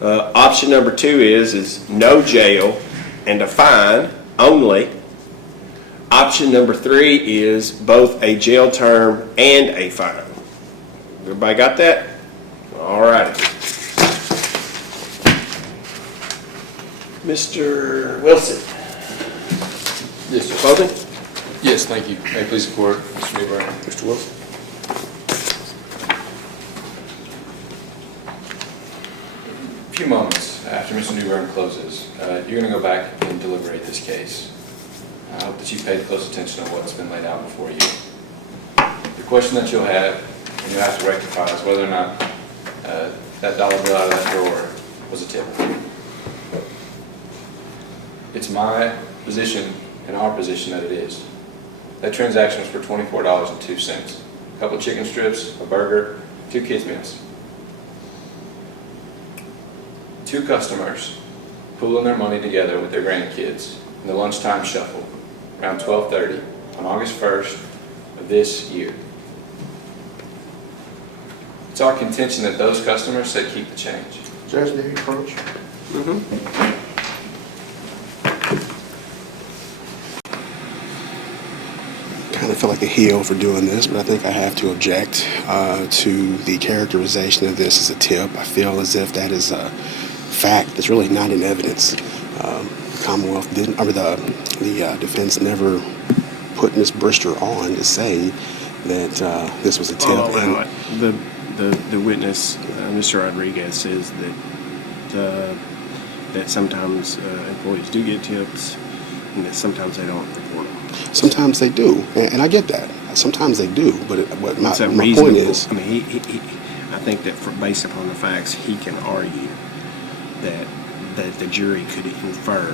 Option number two is no jail and a fine only. Option number three is both a jail term and a fine. Everybody got that? All right. Mr. Wilson. Yes, sir. Closing? Yes, thank you. May it please the court, Mr. Newburn. Mr. Wilson. A few moments after Mr. Newburn closes, you're going to go back and deliberate this case. I hope that you paid close attention to what's been laid out before you. The question that you'll have, and you'll have to rectify, is whether or not that dollar bill out of that drawer was a tip. It's my position and our position that it is. That transaction was for $24.02. A couple of chicken strips, a burger, 2 kids' meals. 2 customers pooling their money together with their grandkids in the lunchtime shuffle around 12:30 on August 1st of this year. It's our contention that those customers said keep the change. Judge, may I approach? Kind of feel like a heel for doing this, but I think I have to object to the characterization of this as a tip. I feel as if that is a fact that's really not in evidence. The Commonwealth didn't, or the defense never put Ms. Brister on to say that this was a tip. I'll allow it. The witness, Mr. Rodriguez, says that sometimes employees do get tips and that sometimes they don't report them. Sometimes they do, and I get that. Sometimes they do, but my point is, I mean, he I think that based upon the facts, he can argue that the jury could infer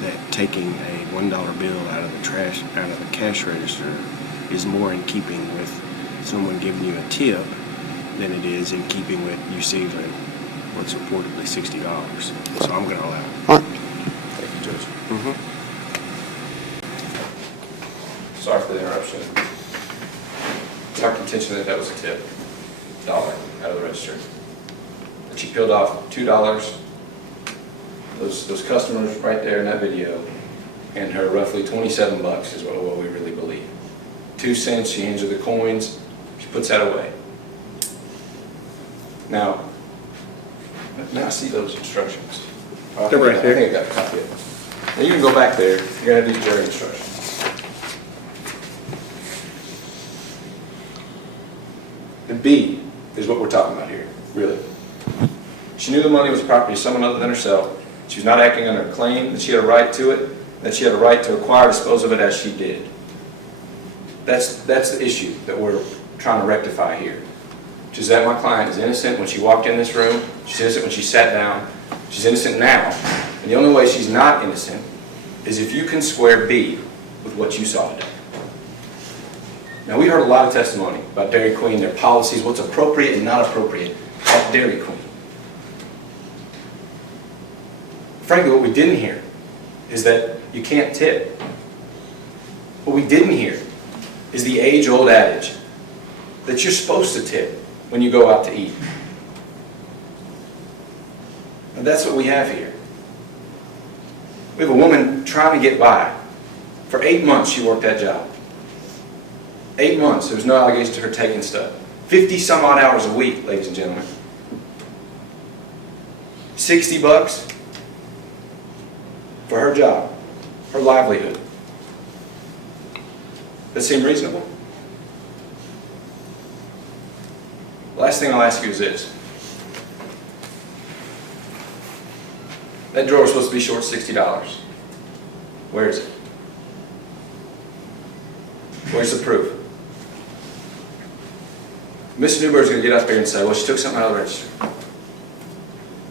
that taking a $1 bill out of the cash register is more in keeping with someone giving you a tip than it is in keeping with you receiving what's reportedly $60. So I'm going to allow it. all right. Thank you, Judge. Sorry for the interruption. It's our contention that that was a tip, $1 out of the register. That she peeled off $2. Those customers right there in that video, and her roughly $27 is what we really believe. 2 cents, she hands her the coins, she puts that away. Now I see those instructions. They're right there. I think I got a copy of them. Now you can go back there, you're gonna have these jury instructions. And B is what we're talking about here, really. She knew the money was property of someone other than herself. She was not acting under a claim that she had a right to it, that she had a right to acquire or dispose of it as she did. That's the issue that we're trying to rectify here. Which is that my client is innocent when she walked in this room, she's innocent when she sat down, she's innocent now, and the only way she's not innocent is if you can square B with what you saw today. Now, we heard a lot of testimony about Dairy Queen, their policies, what's appropriate and not appropriate at Dairy Queen. Frankly, what we didn't hear is that you can't tip. What we didn't hear is the age-old adage that you're supposed to tip when you go out to eat. And that's what we have here. We have a woman trying to get by. For 8 months, she worked that job. 8 months, there was no allegation to her taking stuff. 50 some odd hours a week, ladies and gentlemen. $60 for her job, her livelihood. That seem reasonable? Last thing I'll ask you is this. That drawer was supposed to be short $60. Where is it? Where's the proof? Mr. Newberg's going to get up here and say, well, she took something out of the register.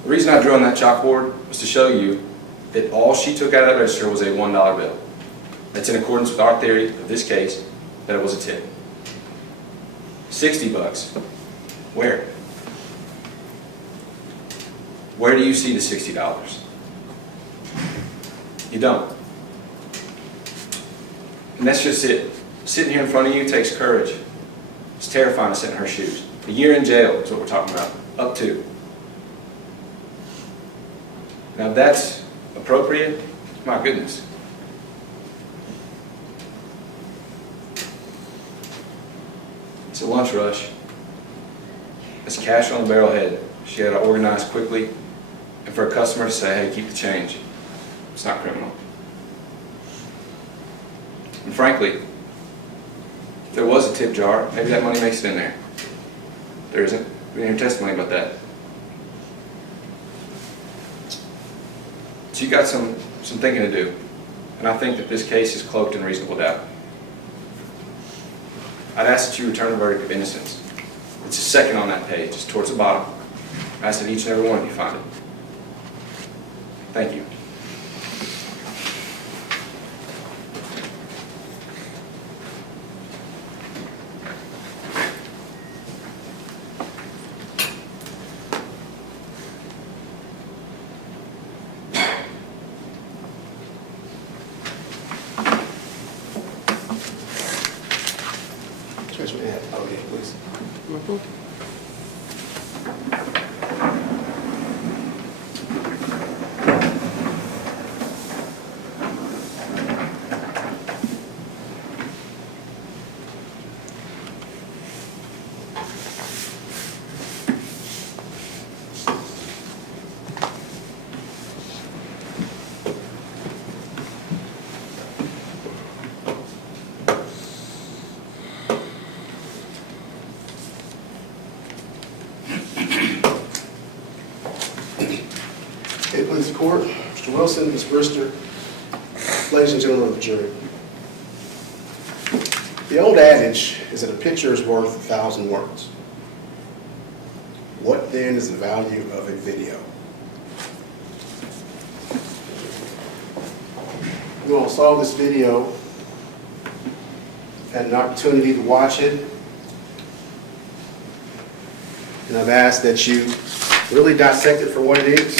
The reason I drew on that chalkboard was to show you that all she took out of that register was a $1 bill. That's in accordance with our theory of this case, that it was a tip. $60. Where? Where do you see the $60? You don't. And that's just it. Sitting here in front of you takes courage. It's terrifying to sit in her shoes. A year in jail is what we're talking about, up to. Now if that's appropriate, my goodness. It's a lunch rush. It's cash on the barrelhead. She had to organize quickly. And for a customer to say, hey, keep the change, it's not criminal. And frankly, if there was a tip jar, maybe that money makes it in there. There isn't. We didn't hear testimony about that. So you got some thinking to do. And I think that this case is cloaked in reasonable doubt. I'd ask that you return a verdict of innocence. It's the second on that page. It's towards the bottom. I ask that each and every one of you find it. Thank you. Judge, may I have the podium, please? Okay, please, the court. Mr. Wilson, Ms. Brister, ladies and gentlemen of the jury. The old adage is that a picture is worth 1,000 words. What then is the value of a video? You all saw this video, had an opportunity to watch it, and I've asked that you really dissect it for what it is.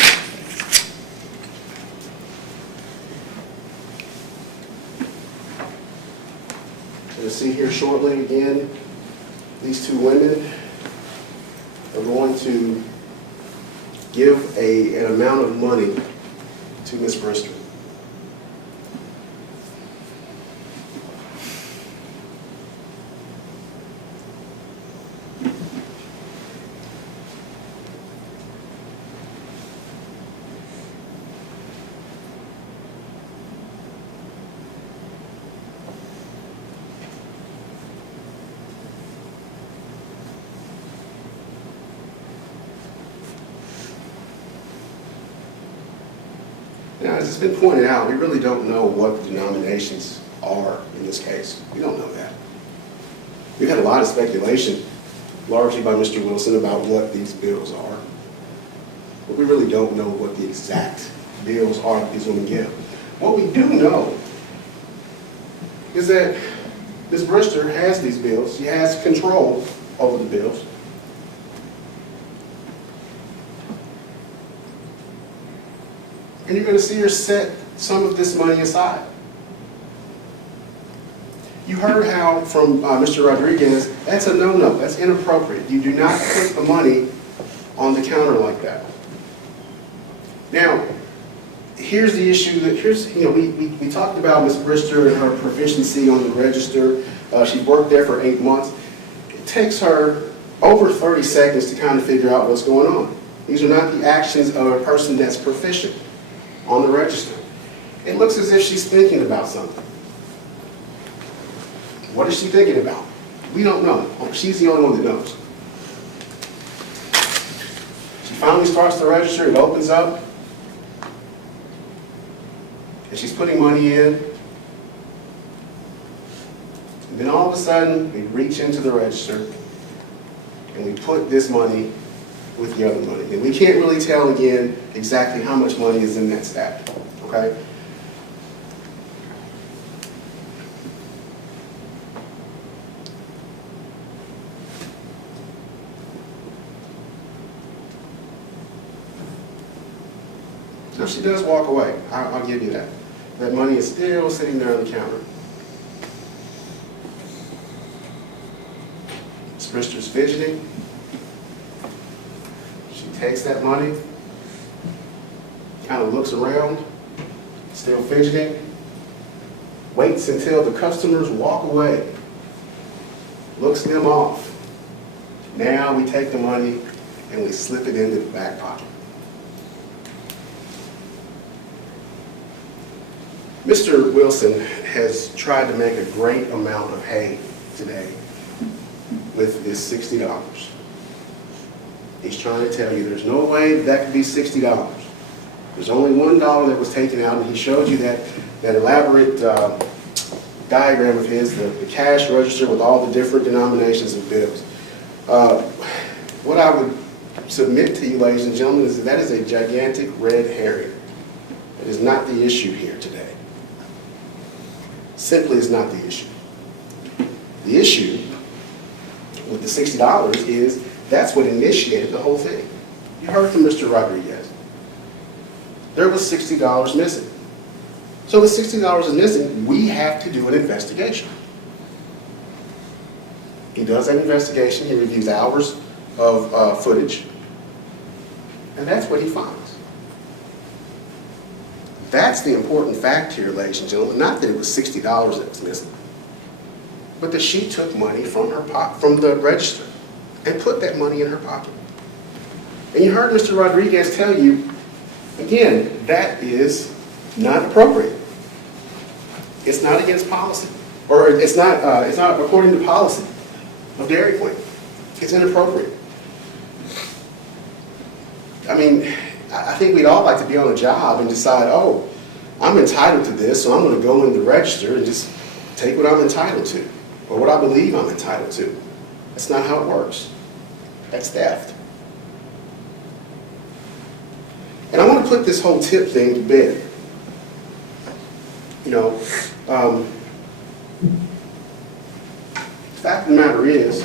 You'll see here shortly again, these two women are going to give an amount of money to Ms. Brister. Now, as it's been pointed out, we really don't know what the denominations are in this case. We don't know that. We've had a lot of speculation, largely by Mr. Wilson, about what these bills are. But we really don't know what the exact bills are that these women give. What we do know is that Ms. Brister has these bills. She has control over the bills. And you're going to see her set some of this money aside. You heard how from Mr. Rodriguez, that's a no-no, that's inappropriate. You do not put the money on the counter like that. Now, here's the issue that, we talked about Ms. Brister and her proficiency on the register. She worked there for 8 months. It takes her over 30 seconds to kind of figure out what's going on. These are not the actions of a person that's proficient on the register. It looks as if she's thinking about something. What is she thinking about? We don't know. She's the only one that knows. She finally starts the register, it opens up, and she's putting money in. And then all of a sudden, we reach into the register, and we put this money with the other money. And we can't really tell, again, exactly how much money is in that stack, okay? Now, she does walk away. I'll give you that. That money is still sitting there on the counter. Brister's fidgeting. She takes that money, kind of looks around, still fidgeting, waits until the customers walk away, looks them off. Now we take the money and we slip it into the back pocket. Mr. Wilson has tried to make a great amount of hay today with this $60. He's trying to tell you there's no way that could be $60. There's only $1 that was taken out, and he showed you that elaborate diagram of his, the cash register with all the different denominations of bills. What I would submit to you, ladies and gentlemen, is that is a gigantic red herring. It is not the issue here today. Simply is not the issue. The issue with the $60 is that's what initiated the whole thing. You heard from Mr. Rodriguez. There was $60 missing. So the $60 is missing, we have to do an investigation. He does that investigation, he reviews hours of footage, and that's what he finds. That's the important fact here, ladies and gentlemen. Not that it was $60 that was missing, but that she took money from from the register and put that money in her pocket. And you heard Mr. Rodriguez tell you, again, that is not appropriate. It's not against policy, or it's not according to policy of Dairy Queen. It's inappropriate. I mean, I think we'd all like to be on a job and decide, oh, I'm entitled to this, so I'm going to go in the register and just take what I'm entitled to, or what I believe I'm entitled to. That's not how it works. That's theft. And I want to put this whole tip thing to bed. You know, the fact of the matter is,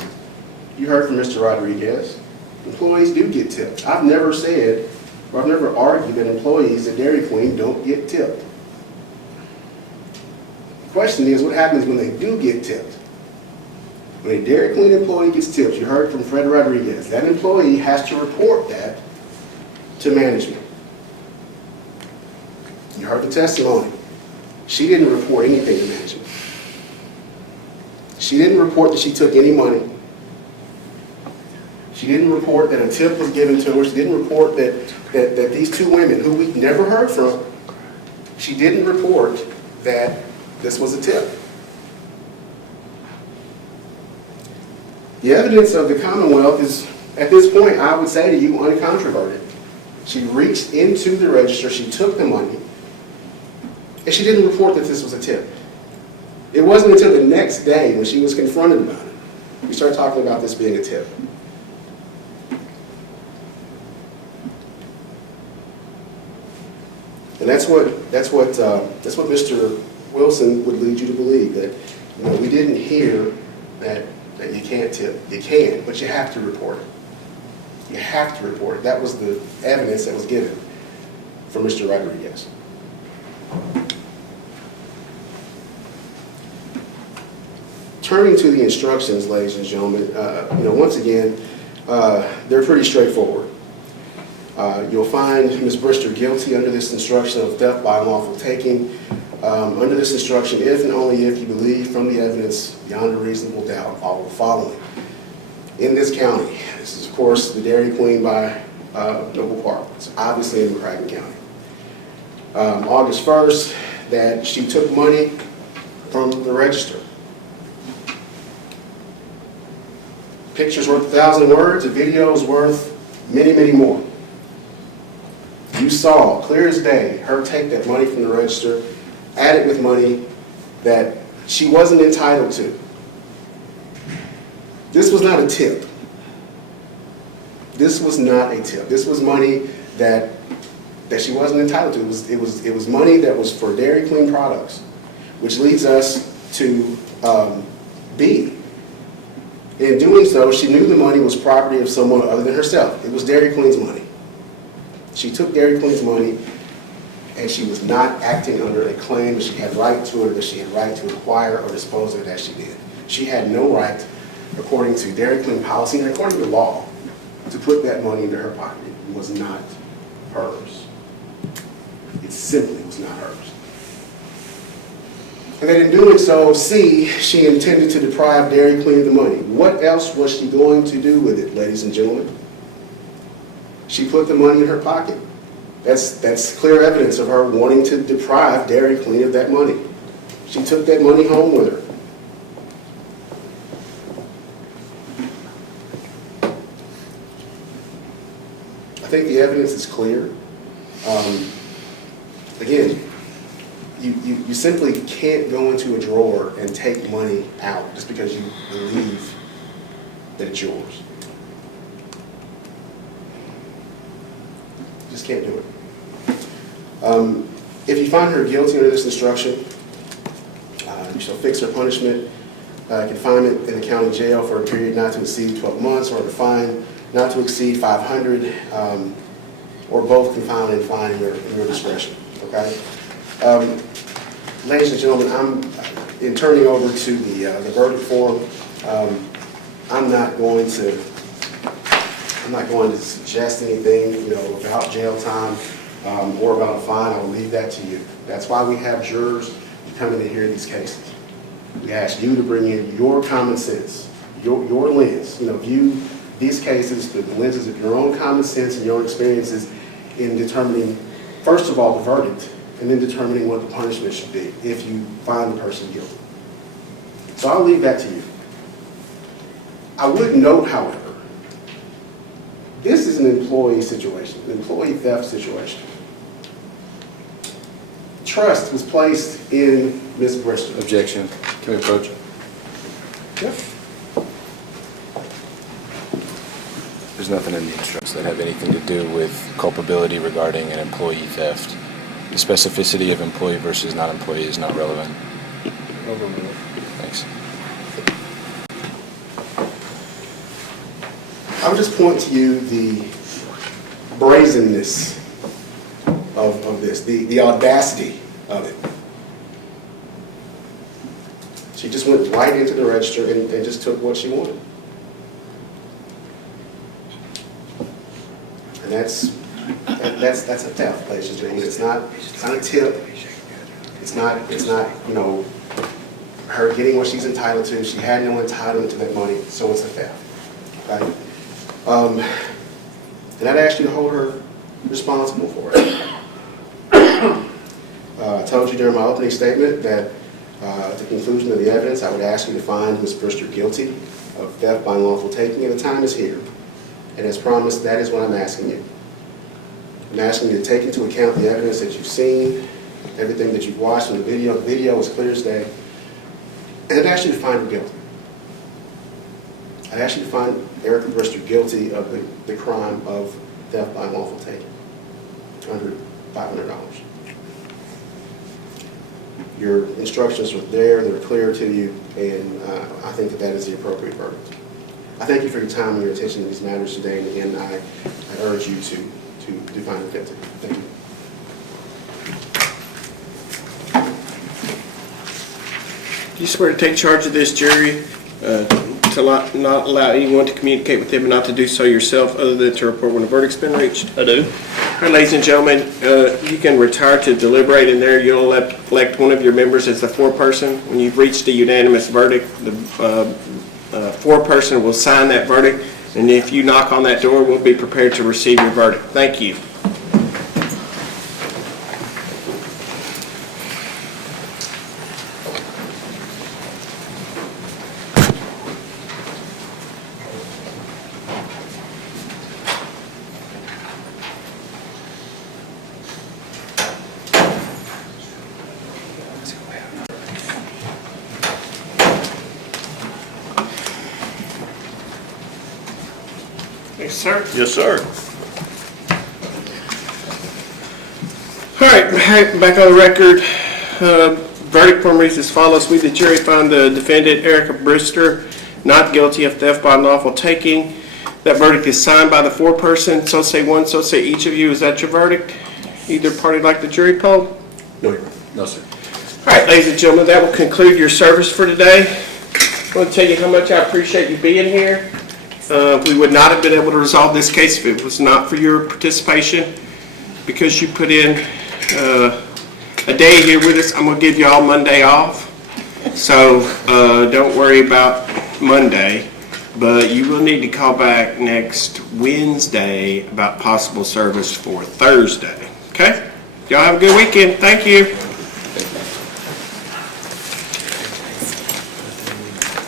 you heard from Mr. Rodriguez, employees do get tipped. I've never said, or I've never argued that employees at Dairy Queen don't get tipped. The question is, what happens when they do get tipped? When a Dairy Queen employee gets tipped, you heard from Fred Rodriguez, that employee has to report that to management. You heard the testimony. She didn't report anything to management. She didn't report that she took any money. She didn't report that a tip was given to her. She didn't report that these two women, who we never heard from, she didn't report that this was a tip. The evidence of the Commonwealth is, at this point, I would say to you, uncontroverted. She reached into the register, she took the money, and she didn't report that this was a tip. It wasn't until the next day when she was confronted about it, we started talking about this being a tip. And that's what Mr. Wilson would lead you to believe, that we didn't hear that you can't tip. You can, but you have to report it. You have to report it. That was the evidence that was given from Mr. Rodriguez. Turning to the instructions, ladies and gentlemen, once again, they're pretty straightforward. You'll find Ms. Brister guilty under this instruction of theft by unlawful taking. Under this instruction, if and only if you believe from the evidence beyond a reasonable doubt all the following. In this county, this is of course the Dairy Queen by Noble Park. It's obviously in McCracken County. August 1st, that she took money from the register. Picture's worth 1,000 words, a video's worth many, many more. You saw, clear as day, her take that money from the register, add it with money that she wasn't entitled to. This was not a tip. This was not a tip. This was money that she wasn't entitled to. It was money that was for Dairy Queen products, which leads us to B. In doing so, she knew the money was property of someone other than herself. It was Dairy Queen's money. She took Dairy Queen's money, and she was not acting under a claim that she had right to it, or that she had right to acquire or dispose of it as she did. She had no right according to Dairy Queen policy and according to law, to put that money into her pocket. It was not hers. It simply was not hers. And that in doing so, C, she intended to deprive Dairy Queen of the money. What else was she going to do with it, ladies and gentlemen? She put the money in her pocket. That's clear evidence of her wanting to deprive Dairy Queen of that money. She took that money home with her. I think the evidence is clear. Again, you simply can't go into a drawer and take money out just because you believe that it's yours. You just can't do it. If you find her guilty under this instruction, you shall fix her punishment, confinement in the county jail for a period not to exceed 12 months, or a fine not to exceed $500, or both confinement and fine in your discretion. Okay. Ladies and gentlemen, in turning over to the verdict form, I'm not going to suggest anything, about jail time or about a fine. I will leave that to you. That's why we have jurors coming to hear these cases. We ask you to bring in your common sense, your lens. View these cases through the lenses of your own common sense and your experiences in determining, first of all, the verdict, and then determining what the punishment should be if you find the person guilty. So I'll leave that to you. I would note, however, this is an employee situation, an employee theft situation. Trust was placed in Ms. Bristol. Objection. Can we approach? Yep. There's nothing in the instructions that have anything to do with culpability regarding an employee theft. The specificity of employee versus non-employee is not relevant. Overruled. Thanks. I would just point to you the brazenness of this, the audacity of it. She just went right into the register and just took what she wanted. And that's a theft, ladies and gentlemen. It's not a tip. It's not her getting what she's entitled to. She had no entitlement to that money, so it's a theft. Okay? And I'd ask you to hold her responsible for it. I told you during my opening statement that at the conclusion of the evidence, I would ask you to find Ms. Bristol guilty of theft by unlawful taking, and the time is here. And as promised, that is what I'm asking you. I'm asking you to take into account the evidence that you've seen, everything that you've watched in the video. The video is clear as day. And I'd ask you to find her guilty. I'd ask you to find Erica Bristol guilty of the crime of theft by unlawful taking, under $500. Your instructions are there, they're clear to you, and I think that is the appropriate verdict. I thank you for your time and your attention to these matters today, and I urge you to find her guilty. Thank you. Do you swear to take charge of this jury, to not allow anyone to communicate with them and not to do so yourself other than to report when a verdict's been reached? I do. All right, ladies and gentlemen, you can retire to deliberate in there. You'll elect one of your members as the foreperson. When you've reached a unanimous verdict, the foreperson will sign that verdict, and if you knock on that door, we'll be prepared to receive your verdict. Thank you. Yes, sir. Yes, sir. All right, back on the record. Verdict form reads as follows. We, the jury, find the defendant, Erica Bristol, not guilty of theft by unlawful taking. That verdict is signed by the foreperson. So say one, so say each of you. Is that your verdict? Either party like the jury poll? No, Your Honor. No, sir. All right, ladies and gentlemen, that will conclude your service for today. I want to tell you how much I appreciate you being here. We would not have been able to resolve this case if it was not for your participation. Because you put in a day here with us, I'm going to give you all Monday off. So don't worry about Monday. But you will need to call back next Wednesday about possible service for Thursday. Okay? Y'all have a good weekend. Thank you.